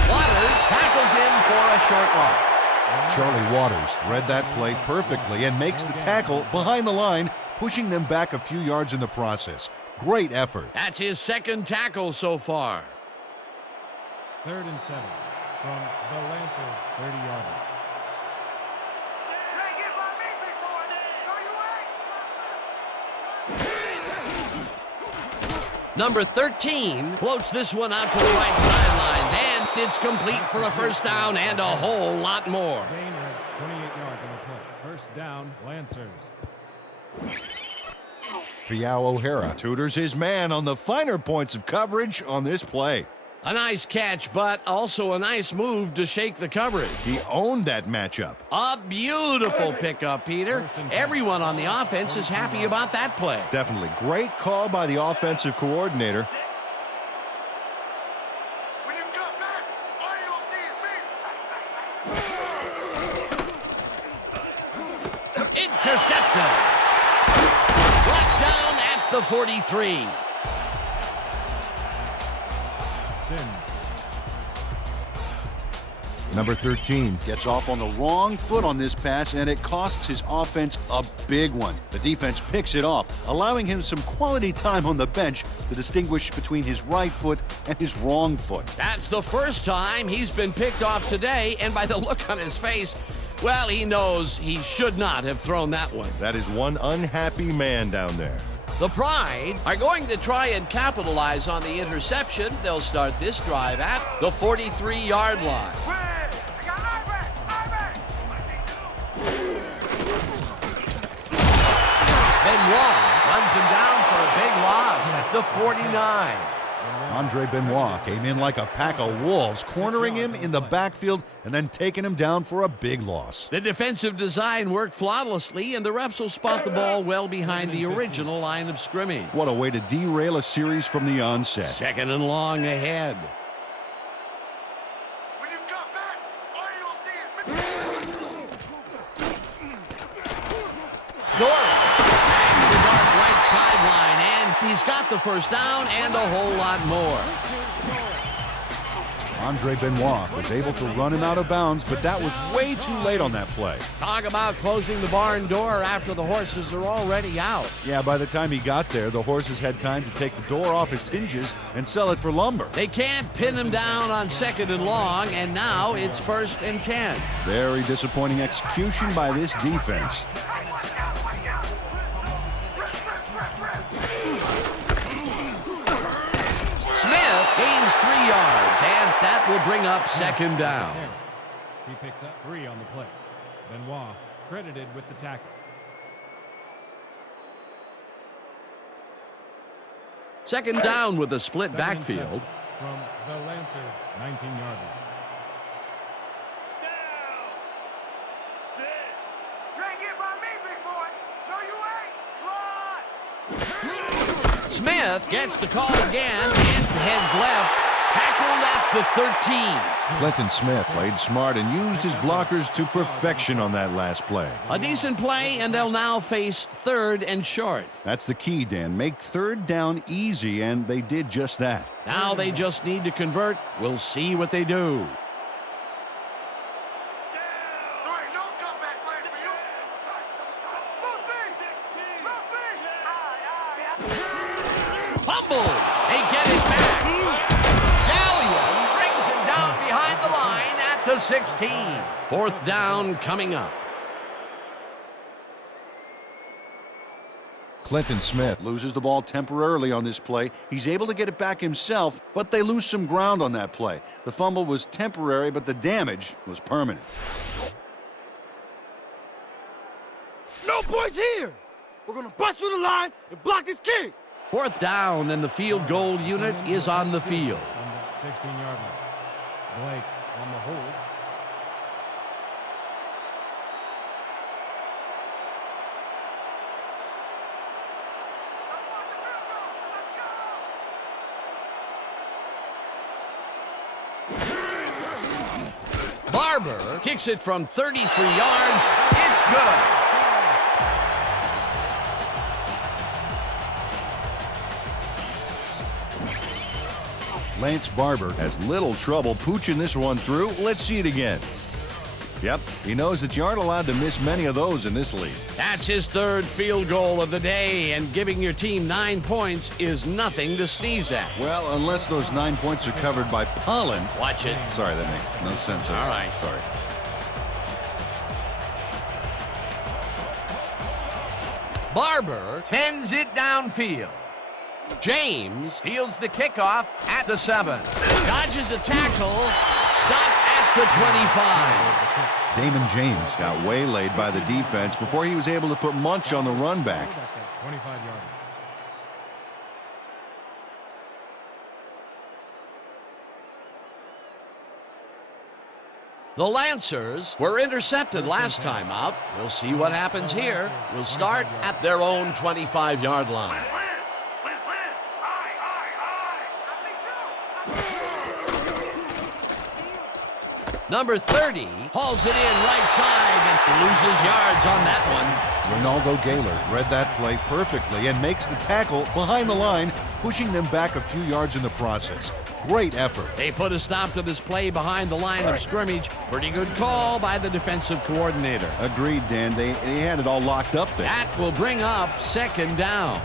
Waters tackles him for a short loss. Charlie Waters read that play perfectly and makes the tackle behind the line, pushing them back a few yards in the process. Great effort. That's his second tackle so far. 3rd and 7 from the Lancers, 30-yard. Number 13 floats this one out to the right sidelines, and it's complete for a first down and a whole lot more. Gain of 28 yards on the play. First down, Lancers. Fiao O'Hara tutors his man on the finer points of coverage on this play. A nice catch, but also a nice move to shake the coverage. He owned that matchup. A beautiful pickup, Peter. Everyone on the offense is happy about that play. Definitely. Great call by the offensive coordinator. When you come back, all you'll see is me. Intercepted. Brought down at the 43. Number 13 gets off on the wrong foot on this pass, and it costs his offense a big one. The defense picks it off, allowing him some quality time on the bench to distinguish between his right foot and his wrong foot. That's the first time he's been picked off today, and by the look on his face, well, he knows he should not have thrown that one. That is one unhappy man down there. The Pride are going to try and capitalize on the interception. They'll start this drive at the 43-yard line. Benoit runs him down for a big loss at the 49. Andre Benoit came in like a pack of wolves, cornering him in the backfield and then taking him down for a big loss. The defensive design worked flawlessly, and the refs will spot the ball well behind the original line of scrimmage. What a way to derail a series from the onset. Second and long ahead. When you come back, all you'll see is me. Doran sags the dark right sideline, and he's got the first down and a whole lot more. Andre Benoit was able to run him out of bounds, but that was way too late on that play. Talk about closing the barn door after the horses are already out. Yeah, by the time he got there, the horses had time to take the door off its hinges and sell it for lumber. They can't pin him down on second and long, and now it's 1st and 10. Very disappointing execution by this defense. Smith gains 3 yards, and that will bring up second down. He picks up 3 on the play. Benoit credited with the tackle. Second down with a split backfield. From the Lancers, 19-yard line. Down. Sit. You ain't getting by me, big boy. No, you ain't. Run. Smith gets the call again and heads left, tackled at the 13. Clinton Smith played smart and used his blockers to perfection on that last play. A decent play, and they'll now face 3rd and short. That's the key, Dan. Make third down easy, and they did just that. Now they just need to convert. We'll see what they do. There ain't no comeback plan for you. Move me. 16. Move me. Fumble! They get it back. Gallion brings him down behind the line at the 16. 4th down coming up. Clinton Smith loses the ball temporarily on this play. He's able to get it back himself, but they lose some ground on that play. The fumble was temporary, but the damage was permanent. No points here. We're going to bust through the line and block this kick. 4th down, and the field goal unit is on the field. On the 16-yard line. Blake on the hold. Barber kicks it from 33 yards. It's good. Lance Barber has little trouble pooching this one through. Let's see it again. Yep, he knows that you aren't allowed to miss many of those in this league. That's his 3rd field goal of the day, and giving your team 9 points is nothing to sneeze at. Well, unless those 9 points are covered by pollen. Watch it. Sorry, that makes no sense. All right. Sorry. Barber sends it downfield. James fields the kickoff at the 7. Dodges a tackle. Stopped at the 25. Damon James Got waylaid by the defense before he was able to put much on the run back. 25-yard. The Lancers were intercepted last time out. We'll see what happens here. We'll start at their own 25-yard line. Number 30 hauls it in right side and loses yards on that one. Ronaldo Gaylord read that play perfectly and makes the tackle behind the line, pushing them back a few yards in the process. Great effort. They put a stop to this play behind the line of scrimmage. Pretty good call by the defensive coordinator. Agreed, Dan. They had it all locked up there. That will bring up 2nd down.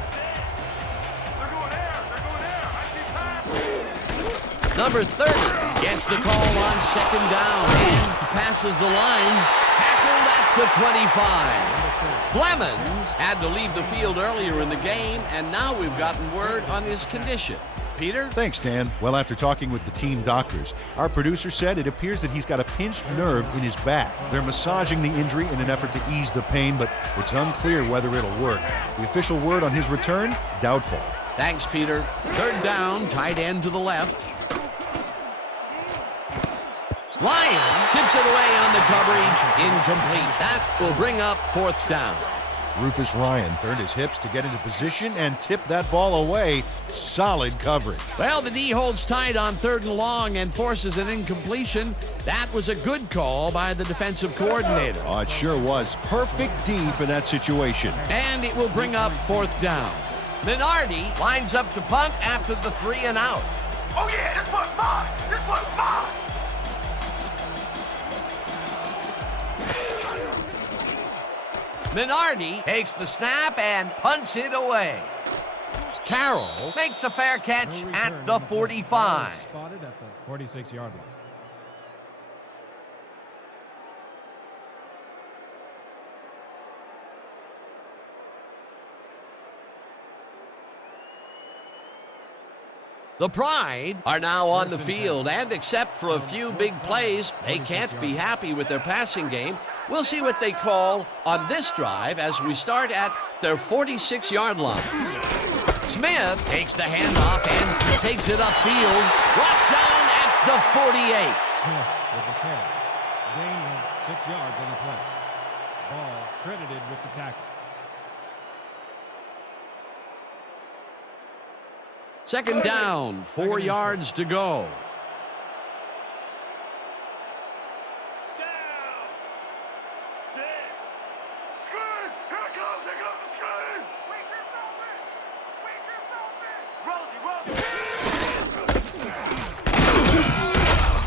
Number 30 gets the call on 2nd down and passes the line. Tackled at the 25. Clemens had to leave the field earlier in the game, and now we've gotten word on his condition. Peter? Thanks, Dan. Well, after talking with the team doctors, our producer said it appears that he's got a pinched nerve in his back. They're massaging the injury in an effort to ease the pain, but it's unclear whether it'll work. The official word on his return? Doubtful. Thanks, Peter. 3rd down, tight end to the left. Lyon tips it away on the coverage. Incomplete. That will bring up 4th down. Rufus Ryan turned his hips to get into position and tipped that ball away. Solid coverage. Well, the D holds tight on 3rd and long and forces an incompletion. That was a good call by the defensive coordinator. Oh, it sure was. Perfect D for that situation. And it will bring up 4th down. Minardi lines up to punt after the 3 and out. Oh yeah, this one's mine! This one's mine! Minardi takes the snap and punts it away. Carroll makes a fair catch at the 45. Spotted at the 46-yard line. The Pride are now on the field, and except for a few big plays, they can't be happy with their passing game. We'll see what they call on this drive as we start at their 46-yard line. Smith takes the handoff and takes it upfield, brought down at the 48. Smith with the carry. Gain of 6 yards on the play. Ball credited with the tackle. 2nd down, 4 yards to go.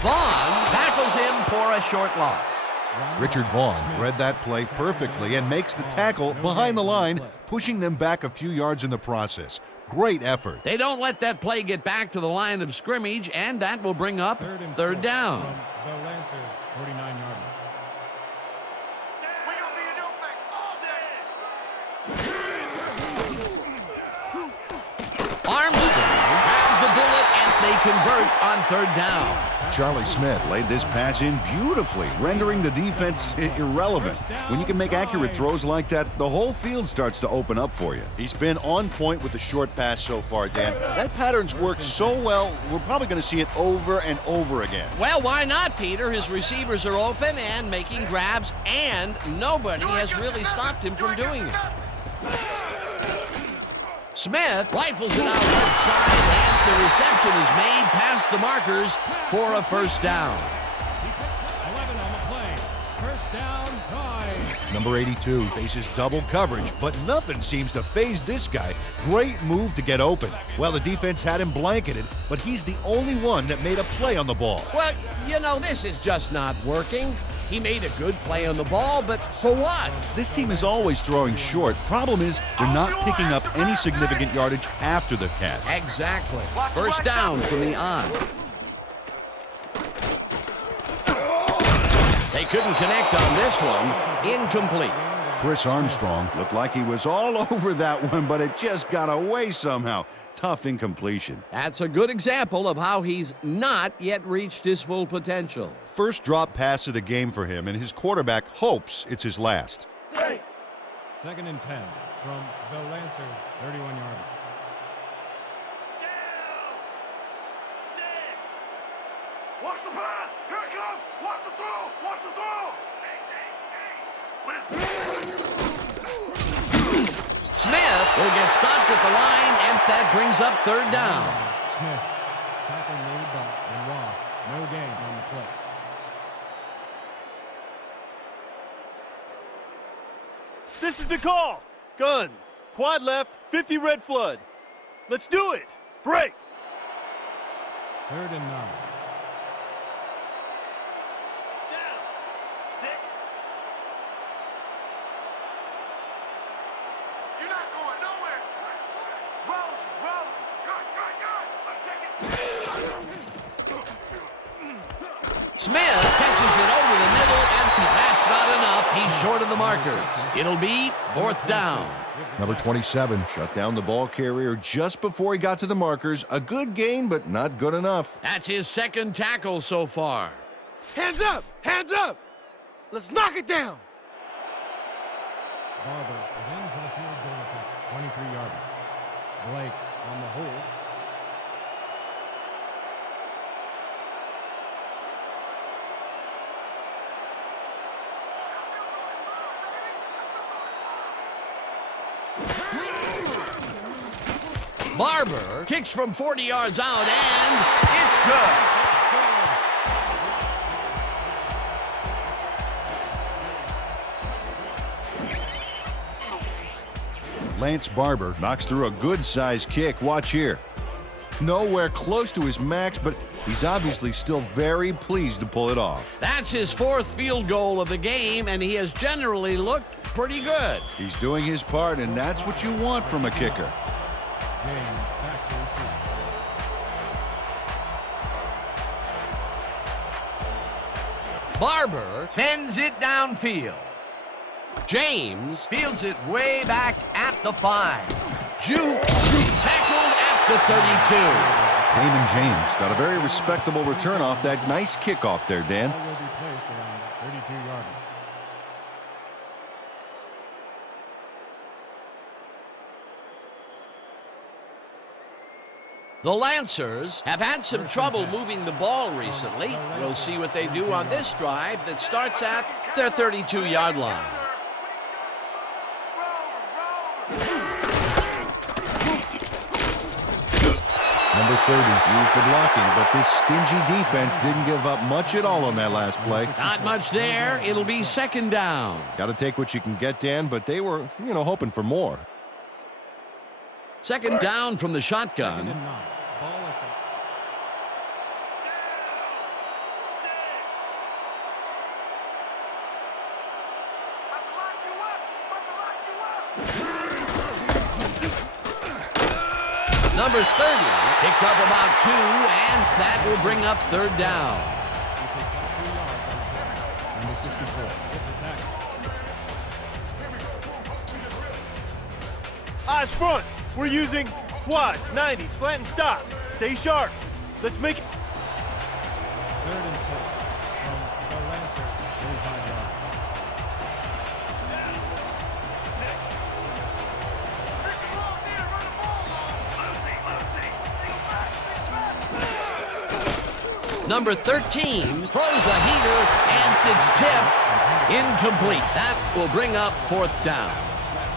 Vaughn tackles him for a short loss. Richard Vaughn read that play perfectly and makes the tackle behind the line, pushing them back a few yards in the process. Great effort. They don't let that play get back to the line of scrimmage, and that will bring up 3rd down. From the Lancers, 49-yard line. Armstrong grabs the bullet, and they convert on 3rd down. Charlie Smith laid this pass in beautifully, rendering the defense irrelevant. When you can make accurate throws like that, the whole field starts to open up for you. He's been on point with the short pass so far, Dan. That pattern's worked so well, we're probably going to see it over and over again. Well, why not, Peter? His receivers are open and making grabs, and nobody has really stopped him from doing it. Smith rifles it out left side, and the reception is made past the markers for a 1st down. 11 on the play. 1st down, Pride. Number 82 faces double coverage, but nothing seems to faze this guy. Great move to get open. Well, the defense had him blanketed, but he's the only one that made a play on the ball. Well, you know, this is just not working. He made a good play on the ball, but for what? This team is always throwing short. Problem is, they're not picking up any significant yardage after the catch. Exactly. 1st down from the on. They couldn't connect on this one. Incomplete. Chris Armstrong. Looked like he was all over that one, but it just got away somehow. Tough incompletion. That's a good example of how he's not yet reached his full potential. First drop pass of the game for him, and his quarterback hopes it's his last. Second and 10 from the Lancers, 31-yard. Watch the pass! Here it comes! Watch the throw! Watch the throw! Smith will get stopped at the line, and that brings up third down. Smith, tackle made by Ross. No gain on the play. This is the call. Gun. Quad left, 50 red flood. Let's do it. Break. 3rd and 9. You're not going nowhere! Rose! Good! Smith catches it over the middle, and that's not enough. He's short of the markers. It'll be 4th down. Number 27. Shut down the ball carrier just before he got to the markers. A good gain, but not good enough. That's his 2nd tackle so far. Hands up! Hands up! Let's knock it down! Barber is in for the field goal attempt, 23-yard. Blake on the hold. Barber kicks from 40 yards out, and it's good. Lance Barber Knocks through a good-sized kick. Watch here. Nowhere close to his max, but he's obviously still very pleased to pull it off. That's his 4th field goal of the game, and he has generally looked pretty good. He's doing his part, and that's what you want from a kicker. James back to receive. Barber sends it downfield. James fields it way back at the 5. Tackled at the 32. Damon James. Got a very respectable return off that nice kickoff there, Dan. Ball will be placed around 32-yard. The Lancers have had some trouble moving the ball recently. We'll see what they do on this drive that starts at their 32-yard line. Number 30 used the blocking, but this stingy defense didn't give up much at all on that last play. Not much there. It'll be 2nd down. Got to take what you can get, Dan, but they were, hoping for more. 2nd down from the shotgun. 2nd and 9. Ball at the Number 30 picks up about 2, and that will bring up 3rd down. He picks up 2 yards on the play. Number 64 hits the tackle. Eyes front. We're using quads, 90, slant and stops. Stay sharp. Let's make it. 3rd and 6 from the Lancers, 35-yard. Number 13 throws a heater, and it's tipped. Incomplete. That will bring up 4th down.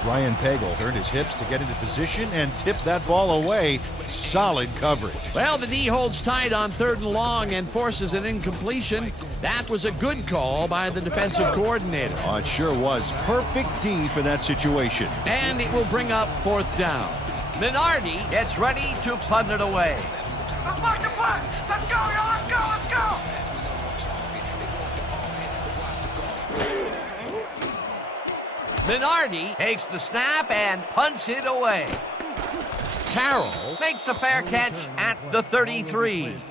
Ryan Pagel turned his hips to get into position and tipped that ball away. Solid coverage. Well, the D holds tight on 3rd and long and forces an incompletion. That was a good call by the defensive coordinator. Oh, it sure was. Perfect D for that situation. And it will bring up 4th down. Minardi gets ready to punt it away. Let's mark the punt! Let's go, y'all! Let's go! Let's go! Minardi takes the snap and punts it away. Carroll makes a fair catch at the 33. Around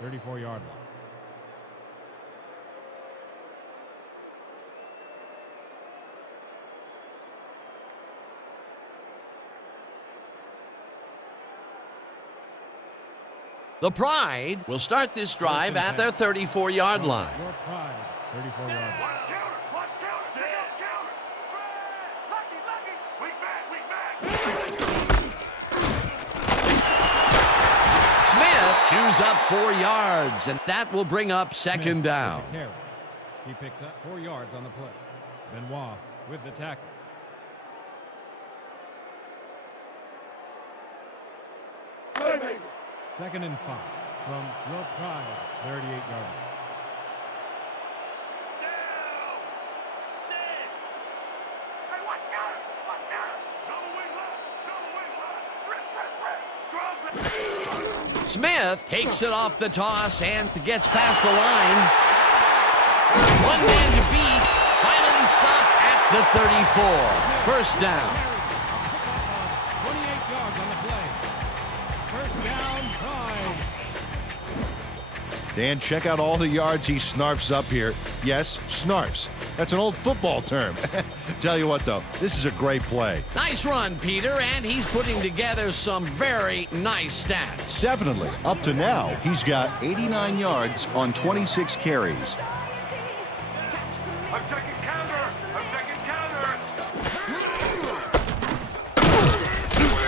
the 34-yard line. The Pride will start this drive at their 34-yard line. Your Pride, 34-yard line. Watch counter. Set up counter. Lucky. Weak back. Smith chews up 4 yards, and that will bring up second down. Carry. He picks up 4 yards on the play. Benoit with the tackle. Second and 5 from your Pride, 38-yard line. Hey, watch counter. Double wing left. Strong left. Smith takes it off the toss and gets past the line. One man to beat. Finally stopped at the 34. First down. 28 yards on the play. First down, Pride. Dan, check out all the yards he snarfs up here. Yes, snarfs. That's an old football term. Tell you what, though, this is a great play. Nice run, Peter, and he's putting together some very nice stats. Definitely. Up to now, he's got 89 yards on 26 carries. I'm checking counter.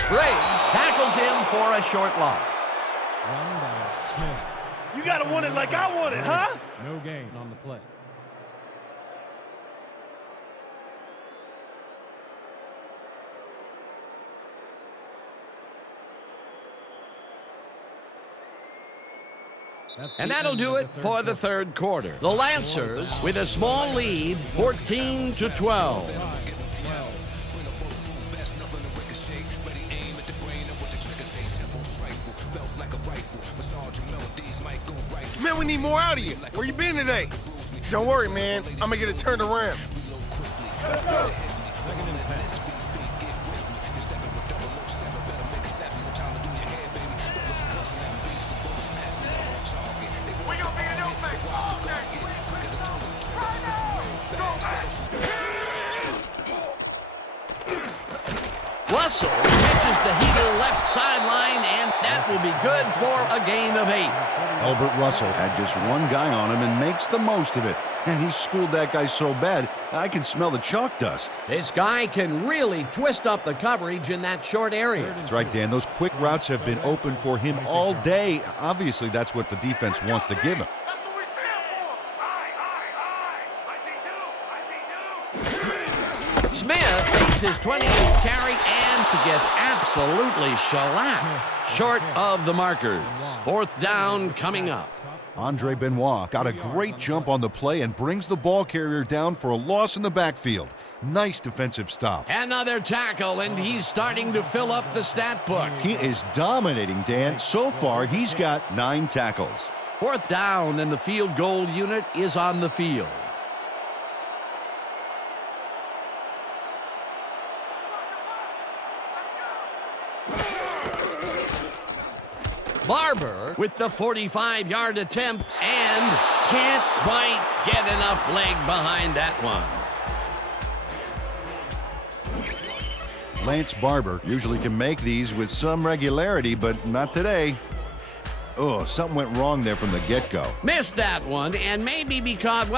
Briggs tackles him for a short loss. Run by Smith. You gotta want it like I want it, huh? No gain on the play. And that'll do it for the third quarter. The Lancers with a small lead, 14-12. Man, we need more out of you. Where you been today? Don't worry, man. I'm gonna get it turned around. Second and 10. We gonna be a new thing. Russell catches the heater left sideline, and that will be good for a gain of 8. Albert Russell had just one guy on him and makes the most of it. And he schooled that guy so bad, I can smell the chalk dust. This guy can really twist up the coverage in that short area. That's right, Dan. Those quick routes have been open for him all day. Obviously, that's what the defense wants to give him. That's what we stand for. Like they do. Smith makes his 28th carry and gets absolutely shellacked short of the markers. Fourth down coming up. Andre Benoit got a great jump on the play and brings the ball carrier down for a loss in the backfield. Nice defensive stop. Another tackle, and he's starting to fill up the stat book. He is dominating, Dan. So far, he's got 9 tackles. Fourth down, and the field goal unit is on the field. Barber with the 45-yard attempt and can't quite get enough leg behind that one. Lance Barber usually can make these with some regularity, but not today. Oh, something went wrong there from the get-go. Missed that one, and maybe because,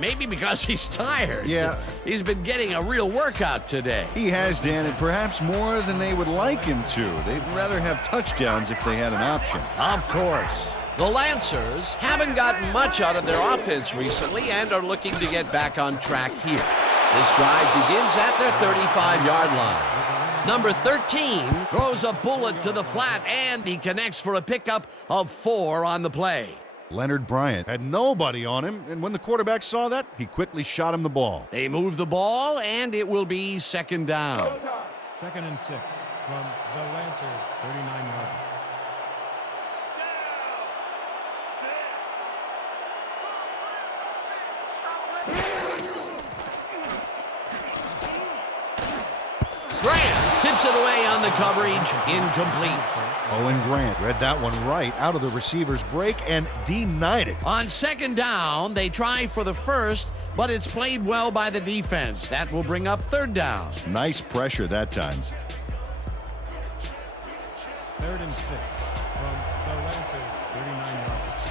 maybe because he's tired. Yeah. He's been getting a real workout today. He has, Dan, and perhaps more than they would like him to. They'd rather have touchdowns if they had an option. Of course. The Lancers haven't gotten much out of their offense recently and are looking to get back on track here. This drive begins at their 35-yard line. Number 13 throws a bullet to the flat, and he connects for a pickup of 4 on the play. Leonard Bryant had nobody on him, and when the quarterback saw that, he quickly shot him the ball. They move the ball, and it will be second down. Second and 6 from the Lancers, 39-yard line. Grant tips it away on the coverage, incomplete. Owen Grant read that one right out of the receiver's break and denied it. On second down, they try for the first, but it's played well by the defense. That will bring up third down. Nice pressure that time. Third and 6 from the Lancers. Lancers, 39 yards.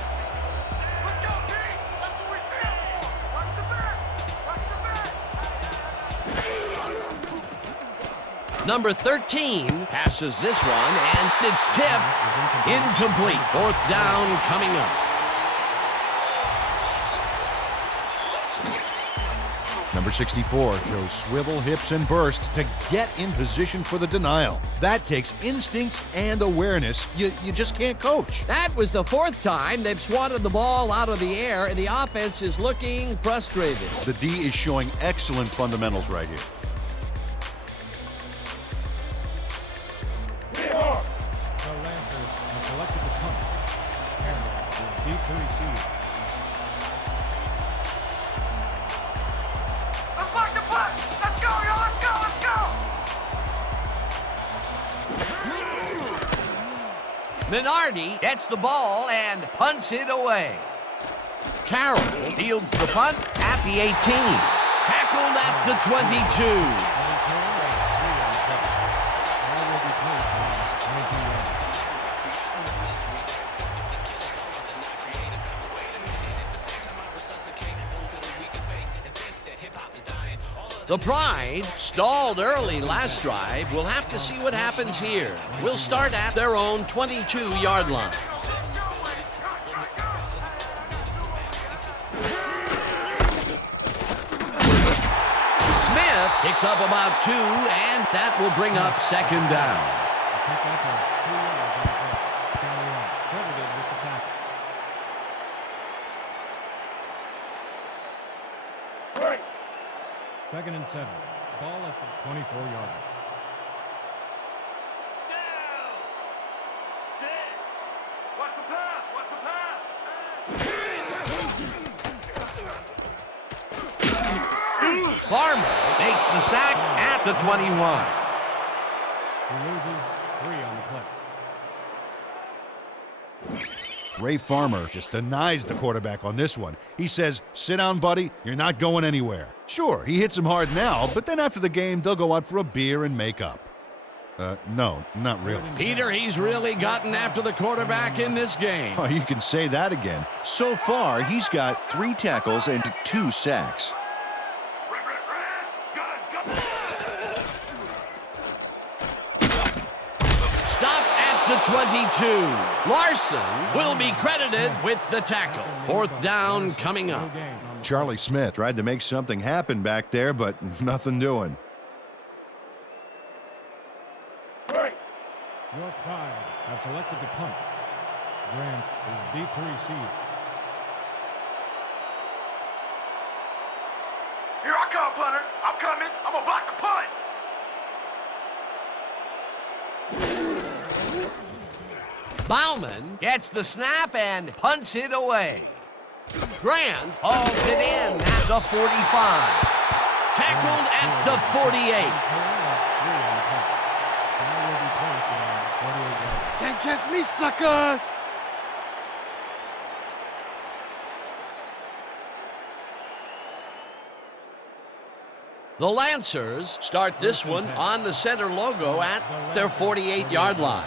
Let's go, Pete! That's what we stand for! Watch the back! Watch the back! Number 13 passes this one, and it's tipped. Incomplete. Fourth down coming up. Number 64 shows swivel, hips, and burst to get in position for the denial. That takes instincts and awareness you just can't coach. That was the fourth time they've swatted the ball out of the air, and the offense is looking frustrated. The D is showing excellent fundamentals right here. The Lancers have selected the punt. Aaron is deep to receive. Let's block the punt! Let's go, yo! Let's go! Let's go! Minardi gets the ball and punts it away. Carroll fields the punt at the 18. Tackled at the 22. The Pride stalled early last drive. We'll have to see what happens here. We'll start at their own 22-yard line. Smith picks up about 2, and that will bring up second down. Second and 7. Ball at the 24-yard line. Down. Sit. Watch the pass! Watch the pass! Farmer makes the sack at the 21. He loses 3 on the play. Ray Farmer just denies the quarterback on this one. He says, "Sit down, buddy. You're not going anywhere." Sure, he hits him hard now, but then after the game, they'll go out for a beer and make up. No, not really. Peter, he's really gotten after the quarterback in this game. Oh, you can say that again. So far, he's got 3 tackles and 2 sacks. Stopped at the 22. Larson will be credited with the tackle. Fourth down coming up. Charlie Smith Tried to make something happen back there, but nothing doing. Your Pride have selected to punt. Grant is deep to receive. Here I come, punter. I'm coming. I'm gonna block the punt. Bauman gets the snap and punts it away. Grant hauls it in at the 45. Tackled at the 48. Can't catch me, suckers! The Lancers start this one on the center logo at their 48-yard line.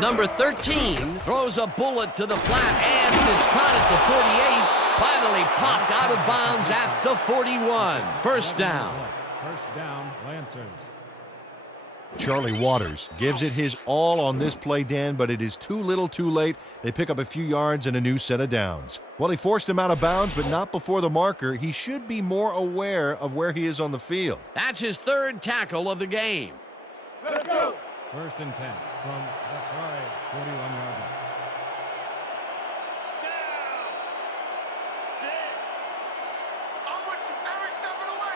Number 13 throws a bullet to the flat, and it's caught at the 48. Finally popped out of bounds at the 41. First down. First down, Lancers. Charlie Waters gives it his all on this play, Dan, but it is too little too late. They pick up a few yards and a new set of downs. Well, he forced him out of bounds, but not before the marker. He should be more aware of where he is on the field. That's his third tackle of the game. Let's go! First and 10 from the Pride 41-yard line. I'm with you every step of the way.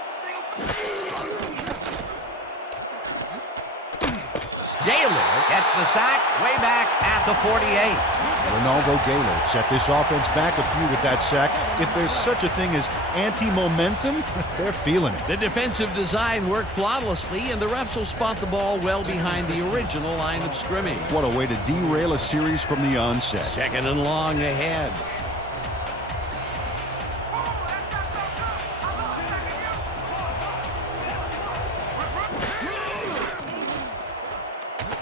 Gaylor gets the sack way back at the 48. Ronaldo Gaylor set this offense back a few with that sack. If there's such a thing as anti-momentum, they're feeling it. The defensive design worked flawlessly, and the refs will spot the ball well behind the original line of scrimmage. What a way to derail a series from the onset. Second and long ahead.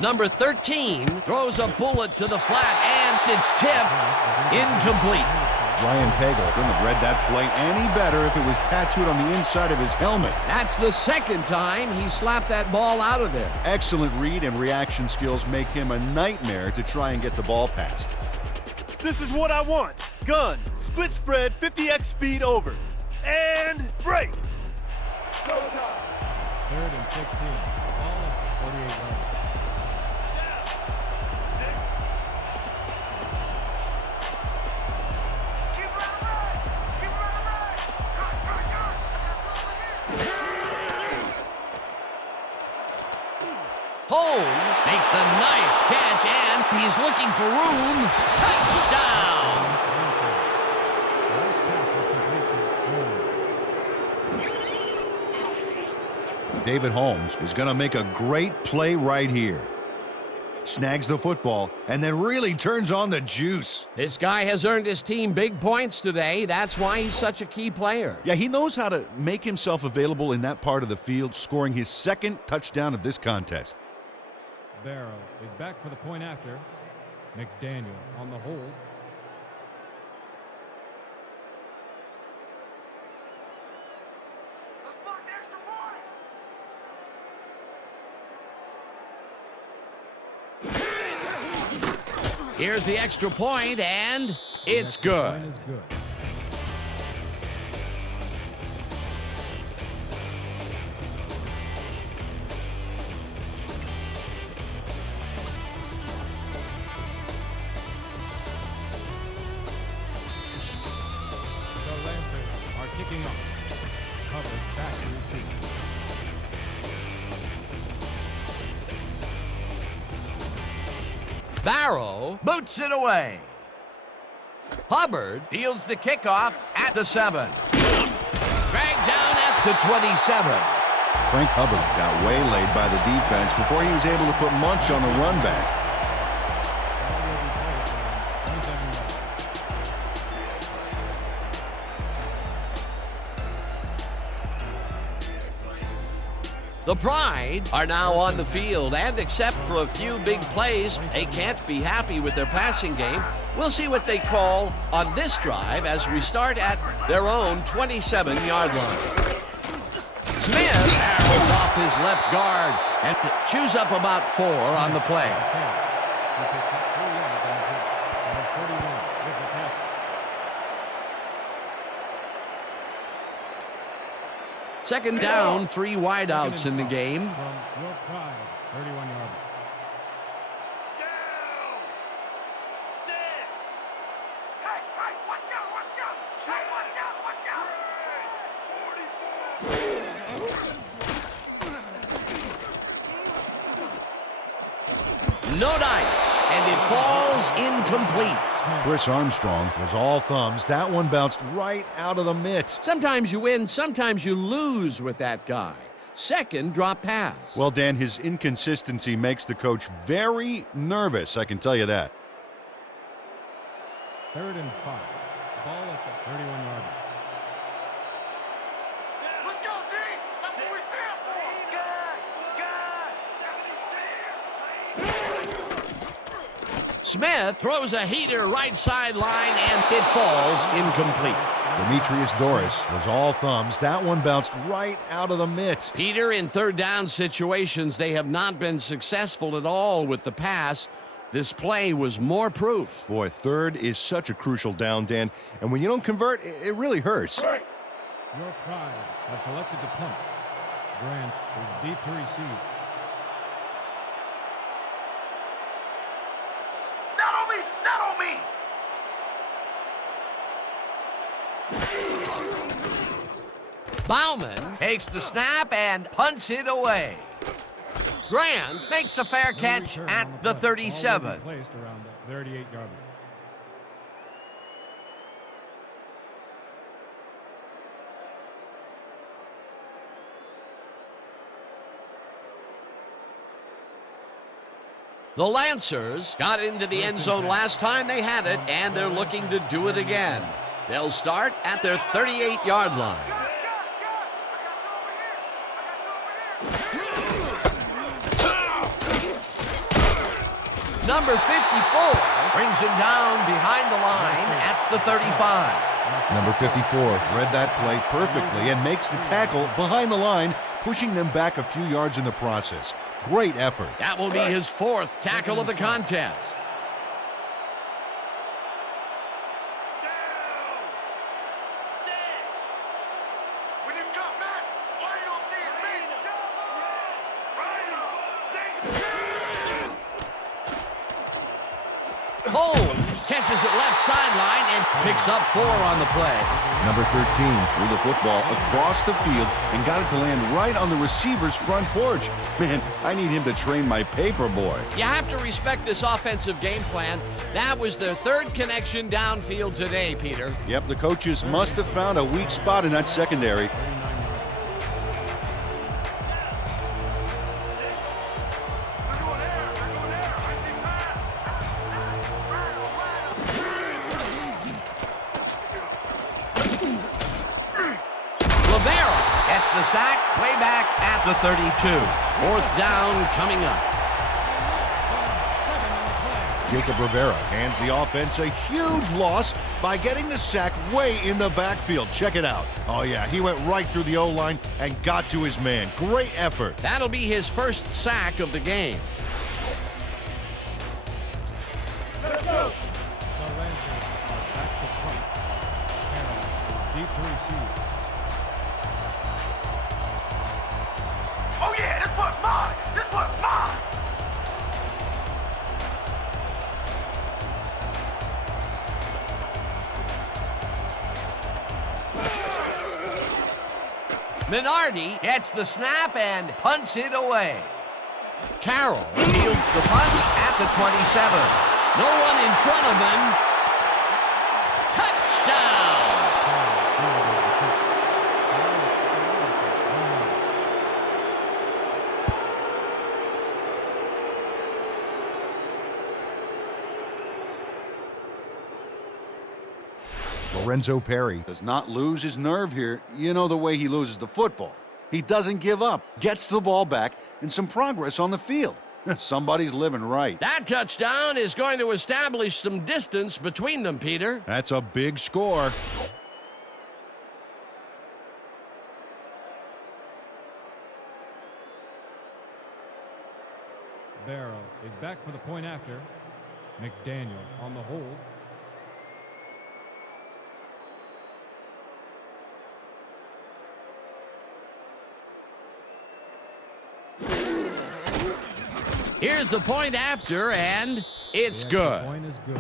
Number 13 throws a bullet to the flat, and it's tipped. Incomplete. Ryan Pagel couldn't have read that play any better if it was tattooed on the inside of his helmet. That's the second time he slapped that ball out of there. Excellent read and reaction skills make him a nightmare to try and get the ball past. This is what I want. Gun, split spread, 50x speed over. And break. 3rd and 16. Ball at 48 yards. Holmes makes the nice catch, and he's looking for room. Touchdown! David Holmes is going to make a great play right here. Snags the football and then really turns on the juice. This guy has earned his team big points today. That's why he's such a key player. Yeah, he knows how to make himself available in that part of the field, scoring his second touchdown of this contest. Barrow is back for the point after. McDaniel on the hold. Let's block the extra point. Here's the extra point, and it's good. Point is good. The Lancers are kicking off. Covered back to receive. Barrow boots it away. Hubbard fields the kickoff at the 7. Dragged down at the 27. Frank Hubbard got waylaid by the defense before he was able to put Munch on the run back. The Pride are now on the field, and except for a few big plays, they can't be happy with their passing game. We'll see what they call on this drive as we start at their own 27-yard line. Smith arrows off his left guard and chews up about 4 on the play. Second down, 3 wideouts in the game. From your Pride, 31 yards. Down. Set. Hey, watch out, watch out. Hey, watch out, watch out. 44. No dice, and it falls incomplete. Chris Armstrong was all thumbs. That one bounced right out of the mitts. Sometimes you win, sometimes you lose with that guy. Second drop pass. Well, Dan, his inconsistency makes the coach very nervous, I can tell you that. 3rd and 5. Ball at the 31-yard line. Let's go, D. That's what we stand for. Smith throws a heater right sideline, and it falls incomplete. Demetrius Doris was all thumbs. That one bounced right out of the mitts. Peter, in third down situations, they have not been successful at all with the pass. This play was more proof. Boy, 3rd is such a crucial down, Dan. And when you don't convert, it really hurts. Your Pride have selected to punt. Grant is deep to receive. Not on me, not on me. Bauman takes the snap and punts it away. Grant makes a fair catch at the 37. Placed around the 38-yard line. The Lancers got into the end zone last time they had it, and they're looking to do it again. They'll start at their 38-yard line. Number 54 brings him down behind the line at the 35. Number 54 read that play perfectly and makes the tackle behind the line, pushing them back a few yards in the process. Great effort. That will be his 4th tackle of the contest. When you come back, why you don't see me? Holmes catches it left sideline and picks up 4 on the play. Number 13 threw the football across the field and got it to land right on the receiver's front porch. Man, I need him to train my paper boy. You have to respect this offensive game plan. That was their 3rd connection downfield today, Peter. Yep, the coaches must have found a weak spot in that secondary. The sack way back at the 32. 4th down coming up. Jacob Rivera hands the offense a huge loss by getting the sack way in the backfield. Check it out. Oh, yeah, he went right through the O-line and got to his man. Great effort. That'll be his 1st sack of the game. Let's go. The Lancers are back to punt. Carroll deep to receive. Oh yeah, this one's mine! This one's mine! Minardi gets the snap and punts it away. Carroll fields the punt at the 27. No one in front of him. Touchdown! Lorenzo Perry does not lose his nerve here. You know the way he loses the football. He doesn't give up, gets the ball back, and some progress on the field. Somebody's living right. That touchdown is going to establish some distance between them, Peter. That's a big score. Barrow is back for the point after. McDaniel on the hold. Here's the point after, and it's The good. point is good.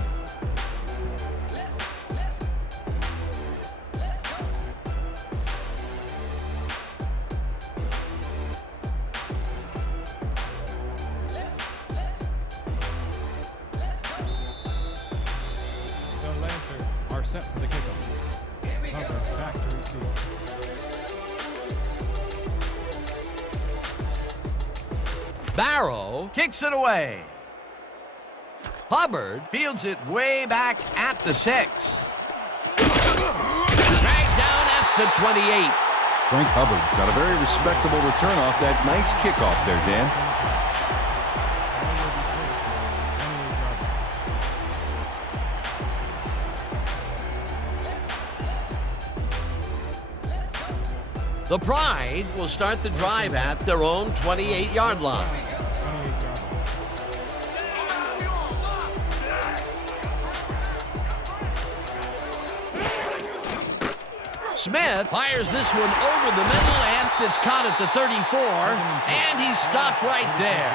The Lancers are set for the kickoff. Hubbard back to receive. Barrow kicks it away. Hubbard fields it way back at the 6. Dragged down at the 28. Frank Hubbard got a very respectable return off that nice kickoff there, Dan. The Pride will start the drive at their own 28-yard line. Smith fires this one over the middle, and it's caught at the 34, and he's stopped right there.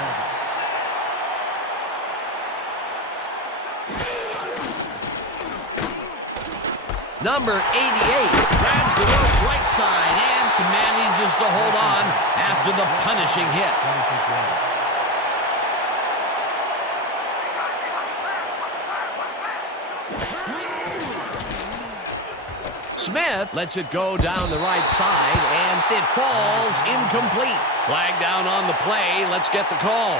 Number 88 grabs the rope right side and manages to hold on after the punishing hit. Smith lets it go down the right side, and it falls incomplete. Flag down on the play. Let's get the call.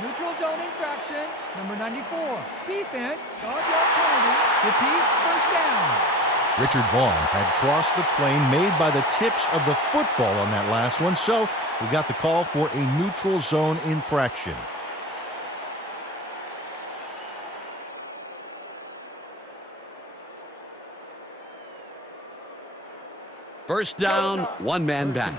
Neutral zone infraction, number 94. Defense, dog yard penalty. Repeat, first down. Richard Vaughn had crossed the plane made by the tips of the football on that last one, so we got the call for a neutral zone infraction. First down, one man back.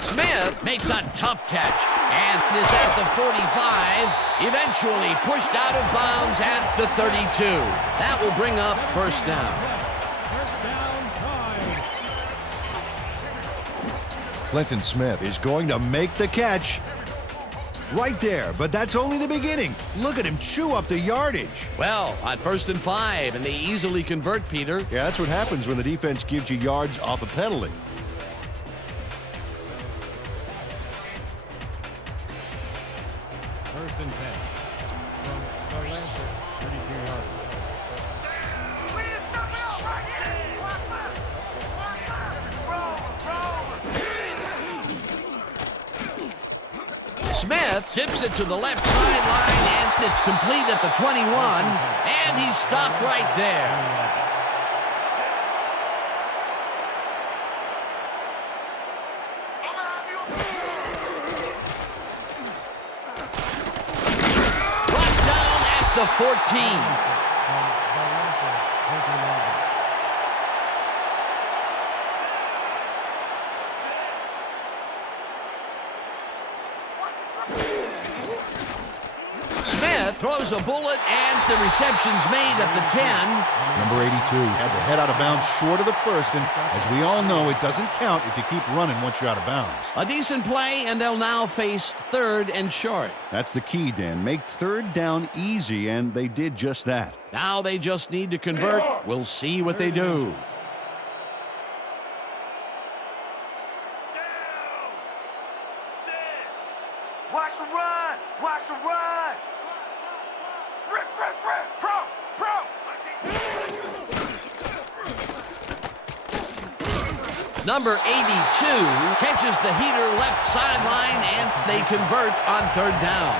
Smith makes a tough catch and is at the 45, eventually pushed out of bounds at the 32. That will bring up first down. Clinton Smith is going to make the catch. Right there, but that's only the beginning. Look at him chew up the yardage. Well, on 1st and 5, and they easily convert, Peter. Yeah, that's what happens when the defense gives you yards off a penalty. First and 10. From the Lancer, 32 yards. Smith zips it to the left sideline, and it's complete at the 21, and he's stopped right there. Brought down at the 14. Smith throws a bullet, and the reception's made at the 10. Number 82 had to head out of bounds short of the first, and as we all know, it doesn't count if you keep running once you're out of bounds. A decent play, and they'll now face 3rd and short. That's the key, Dan. Make 3rd down easy, and they did just that. Now they just need to convert. We'll see what they do. Watch the run! Watch the run! Rip, rip, rip! Pro! Number 82 catches the heater left sideline, and they convert on 3rd down.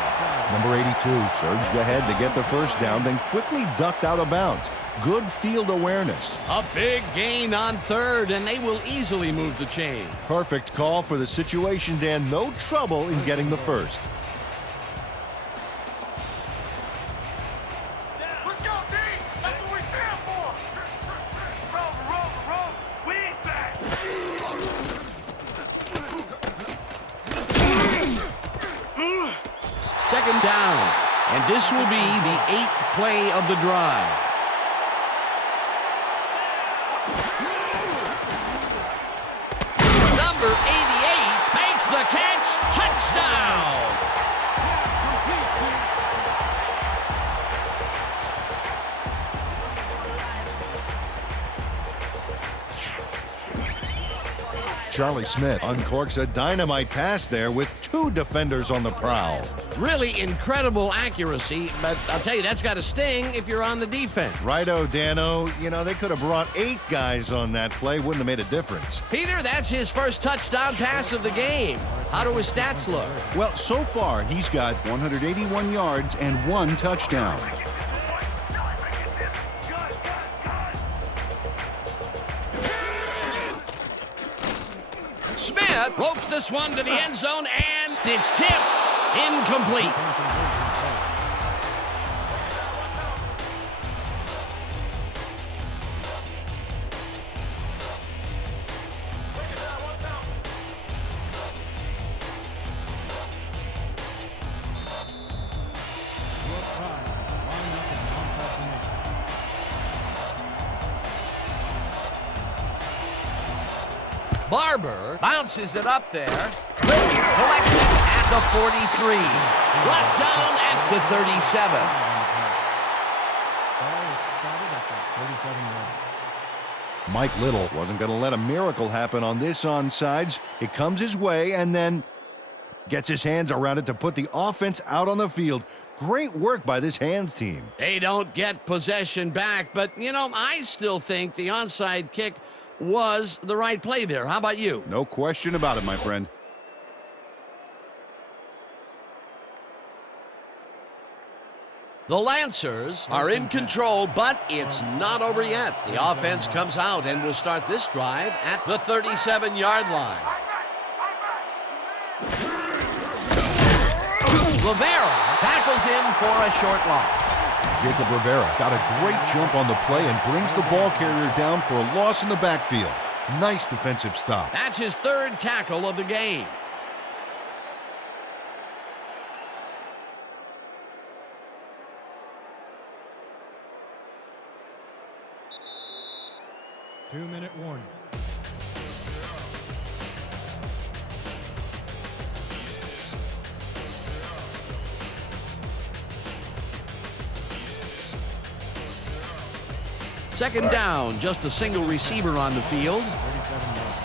Number 82 Surged ahead to get the first down, then quickly ducked out of bounds. Good field awareness. A big gain on 3rd, and they will easily move the chain. Perfect call for the situation, Dan. No trouble in getting the first. Let's go, D! That's what we stand for! Roll, roll, roll! We ain't back! 2nd down, and this will be the 8th play of the drive. Number 88 makes the catch. Touchdown! Charlie Smith uncorks a dynamite pass there with 2 defenders on the prowl. Really incredible accuracy, but I'll tell you, that's got to sting if you're on the defense. Righto, Dano. You know, they could have brought 8 guys on that play. Wouldn't have made a difference. Peter, that's his first touchdown pass of the game. How do his stats look? Well, so far, he's got 181 yards and 1 touchdown. Smith ropes this one to the end zone, and it's tipped. Incomplete. Barber bounces it up there. Collected at the 43. Brought down at the 37. Mike Little wasn't going to let a miracle happen on this onside. It comes his way, and then Gets his hands around it to put the offense out on the field. Great work by this hands team. They don't get possession back, but, I still think the onside kick was the right play there. How about you? No question about it, my friend. The Lancers are in control, but it's not over yet. The offense comes out and will start this drive at the 37-yard line. Rivera tackles in for a short loss. Jacob Rivera got a great jump on the play and brings the ball carrier down for a loss in the backfield. Nice defensive stop. That's his third tackle of the game. Two-minute warning. Second down, just a single receiver on the field. 37 yards.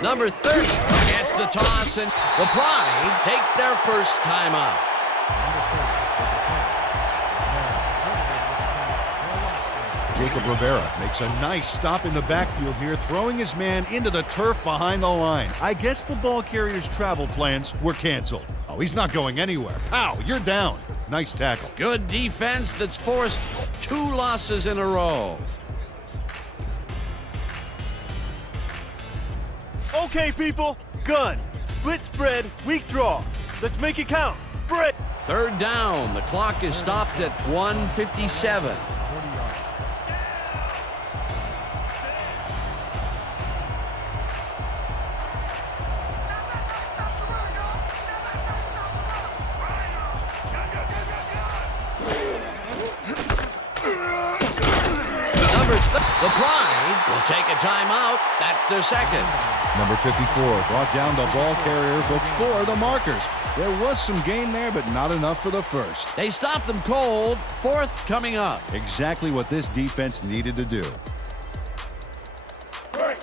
Number 30 gets the toss, and the Pride take their first time out. Jacob Rivera makes a nice stop in the backfield here, throwing his man into the turf behind the line. I guess the ball carrier's travel plans were canceled. Oh, he's not going anywhere. Ow, you're down. Nice tackle. Good defense that's forced 2 losses in a row. Okay, people. Gun. Split spread. Weak draw. Let's make it count. Break. Third down. The clock is stopped at 1:57. 40 yards. The Pride will take a timeout. That's their second. Number 54 brought down the ball carrier before the markers. There was some gain there, but not enough for the first. They stop them cold. Fourth coming up. Exactly what this defense needed to do. The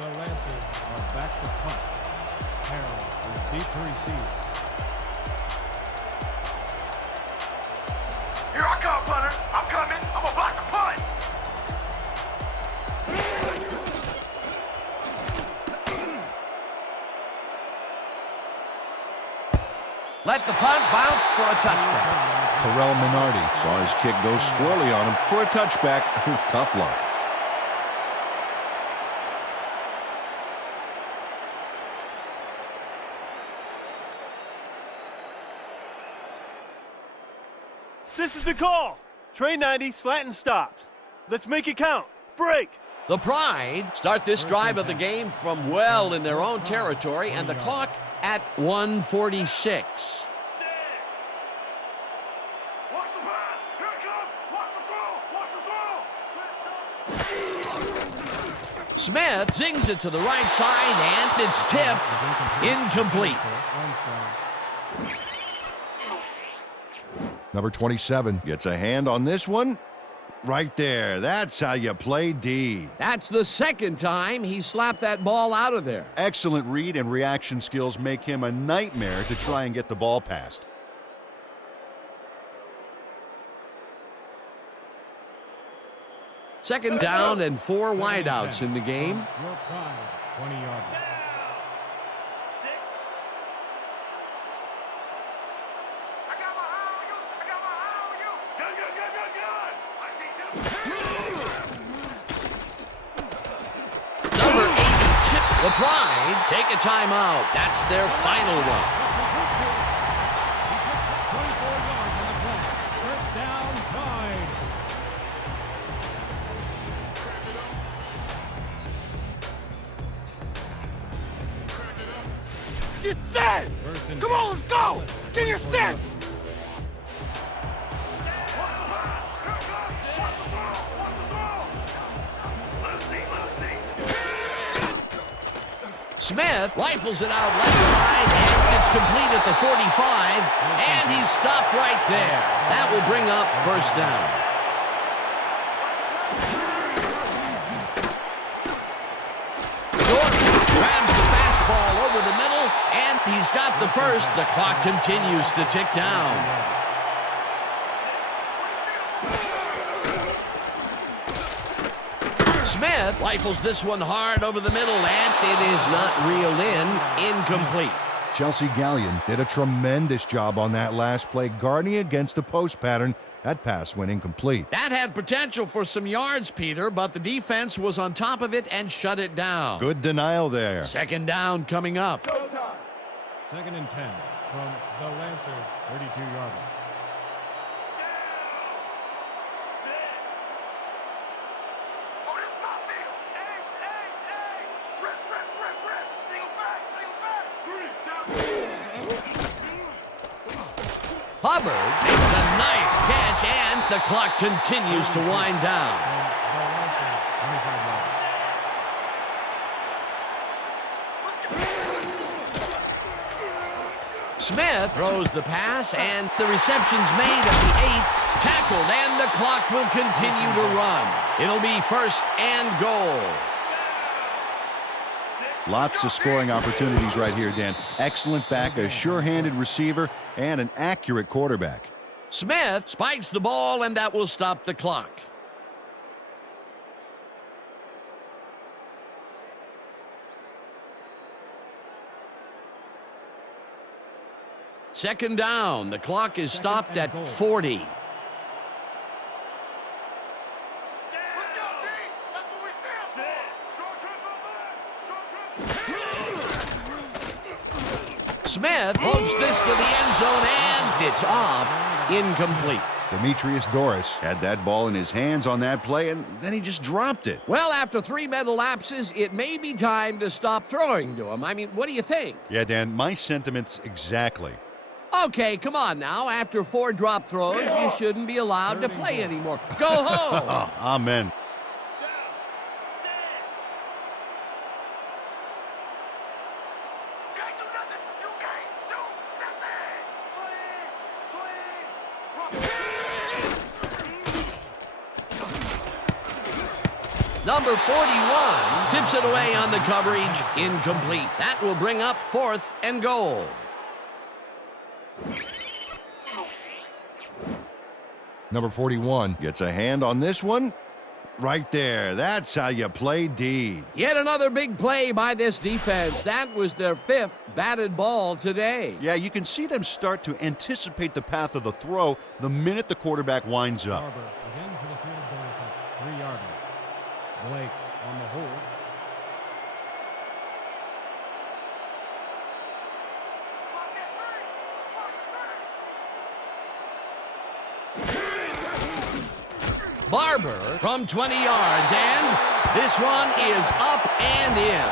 Lancers are back to punt. Harrell is deep to receive. Here I come, punter. I'm coming. I'm gonna block the punt. Let the punt bounce for a touchback. Terrell Minardi Saw his kick go squarely on him for a touchback. Tough luck. This is the call. Trey 90, slant and stops. Let's make it count. Break. The Pride start this drive of the game from well in their own territory, and the clock at 1:46. Watch the pass. Here it comes. Watch the throw. Watch the throw. Smith zings it to the right side, and it's tipped. Incomplete. Number 27 Gets a hand on this one. Right there. That's how you play D. That's the second time he slapped that ball out of there. Excellent read and reaction skills make him a nightmare to try and get the ball past. Second down and 4 wideouts in the game. Your Pride, 20 yards. I got my eye on you. I got my eye on you. Gun, gun, gun, gun, gun. I see you. Number 80, the Pride take a timeout. That's their final one. 24 yards on the play. First down, Pride. Get set! Come on, let's go! Get your step! Smith rifles it out left side, and it's complete at the 45, and he's stopped right there. That will bring up first down. Jordan grabs the fastball over the middle, and he's got the first. The clock continues to tick down. Smith rifles this one hard over the middle, and it is not reeled in. Incomplete. Chelsea Gallion did a tremendous job on that last play, guarding against the post pattern. That pass went incomplete. That had potential for some yards, Peter, but the defense was on top of it and shut it down. Good denial there. Second down coming up. 2nd and 10 from the Lancers, 32-yarder. Oh, this my field. Hey, hey, hey. Rip, rip, rip, rip. Single back, single back. Hubbard makes a nice catch, and the clock continues to wind down. From the Lancers, 25 yards. Smith throws the pass, and the reception's made at the 8th, tackled, and the clock will continue to run. It'll be 1st and goal. Lots of scoring opportunities right here, Dan. Excellent back, a sure-handed receiver, and an accurate quarterback. Smith spikes the ball, and that will stop the clock. Second down. The clock is stopped at 40. Let's go, D. That's what we stand for. Smith hopes this to the end zone, and it's off. Incomplete. Demetrius Doris Had that ball in his hands on that play, and then he just dropped it. Well, after 3 mental lapses, it may be time to stop throwing to him. I mean, what do you think? Yeah, Dan, my sentiments exactly. Okay, come on now. After 4 drop throws, you shouldn't be allowed to play anymore. Go home. Amen. Can't do nothing. You can't do nothing. Number 41 tips it away on the coverage. Incomplete. That will bring up 4th and goal. Number 41. Gets a hand on this one. Right there. That's how you play D. Yet another big play by this defense. That was their 5th batted ball today. Yeah, you can see them start to anticipate the path of the throw the minute the quarterback winds up. Barber is in for the field goal attempt, 3-yarder. Blake on the hold. Barber from 20 yards, and this one is up and in.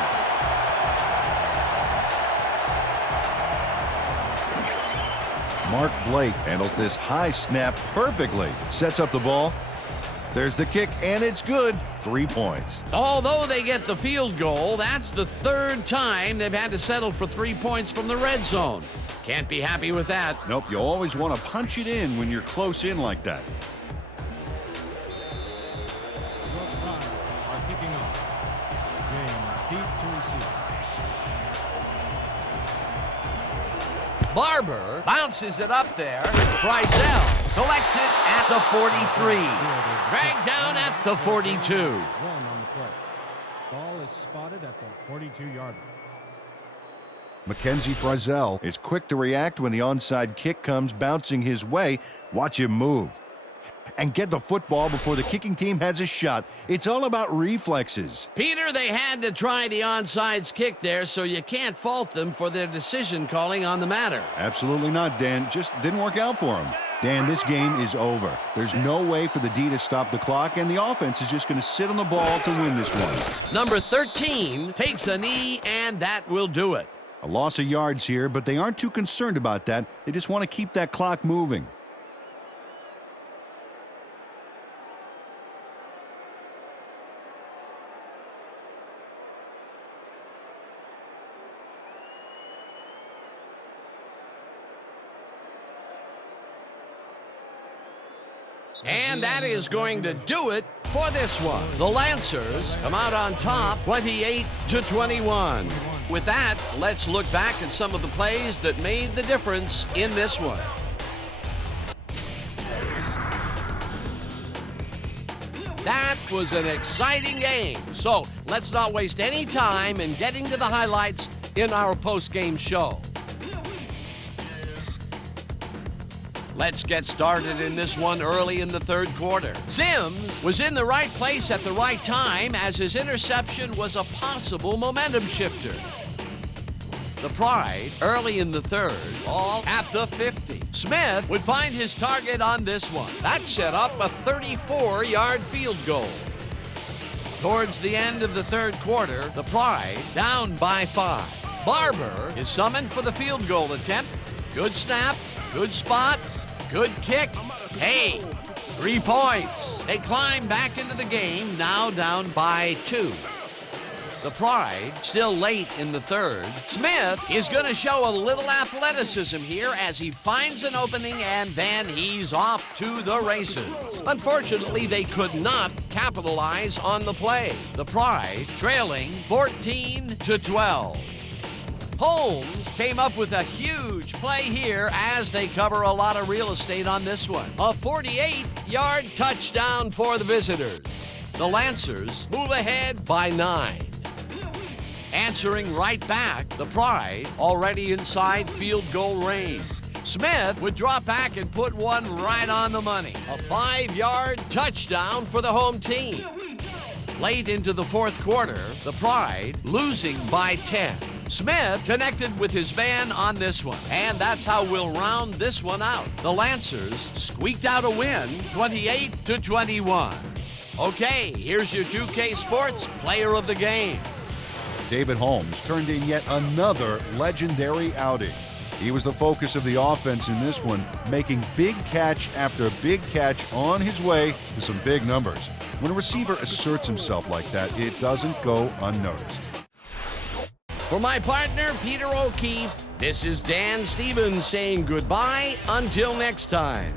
Mark Blake handles this high snap perfectly. Sets up the ball. There's the kick, and it's good. 3 points. Although they get the field goal, that's the 3rd time they've had to settle for 3 points from the red zone. Can't be happy with that. Nope, you always want to punch it in when you're close in like that. Short drive are kicking off. James deep to receive. Barber bounces it up there. Frizzell collects it at the 43. Dragged down at the 42. One on the play. Ball is spotted at the 42-yarder. Mackenzie Frizzell is quick to react when the onside kick comes bouncing his way. Watch him move. And get the football before the kicking team has a shot. It's all about reflexes. Peter, they had to try the onside kick there, so you can't fault them for their decision calling on the matter. Absolutely not, Dan. Just didn't work out for him. Dan, this game is over. There's no way for the D to stop the clock, and the offense is just going to sit on the ball to win this one. Number 13 takes a knee, and that will do it. A loss of yards here, but they aren't too concerned about that. They just want to keep that clock moving. And that is going to do it for this one. The Lancers come out on top 28-21. With that, let's look back at some of the plays that made the difference in this one. That was an exciting game. So let's not waste any time in getting to the highlights in our post-game show. Let's get started in this one early in the third quarter. Sims was in the right place at the right time as his interception was a possible momentum shifter. The Pride early in the third, all at the 50. Smith would find his target on this one. That set up a 34-yard field goal. Towards the end of the third quarter, the Pride down by 5. Barber is summoned for the field goal attempt. Good snap, good spot, good kick. Hey, 3 points. They climb back into the game, now down by 2. The Pride still late in the third. Smith is going to show a little athleticism here as he finds an opening and then he's off to the races. Unfortunately, they could not capitalize on the play. The Pride trailing 14-12. Holmes came up with a huge play here as they cover a lot of real estate on this one. A 48-yard touchdown for the visitors. The Lancers move ahead by 9. Answering right back, the Pride already inside field goal range. Smith would drop back and put one right on the money. A 5-yard touchdown for the home team. Late into the fourth quarter, the Pride losing by 10. Smith connected with his man on this one, and that's how we'll round this one out. The Lancers squeaked out a win, 28-21. Okay, here's your 2K Sports Player of the Game. David Holmes turned in yet another legendary outing. He was the focus of the offense in this one, making big catch after big catch on his way to some big numbers. When a receiver asserts himself like that, it doesn't go unnoticed. For my partner, Peter O'Keefe, this is Dan Stevens saying goodbye until next time.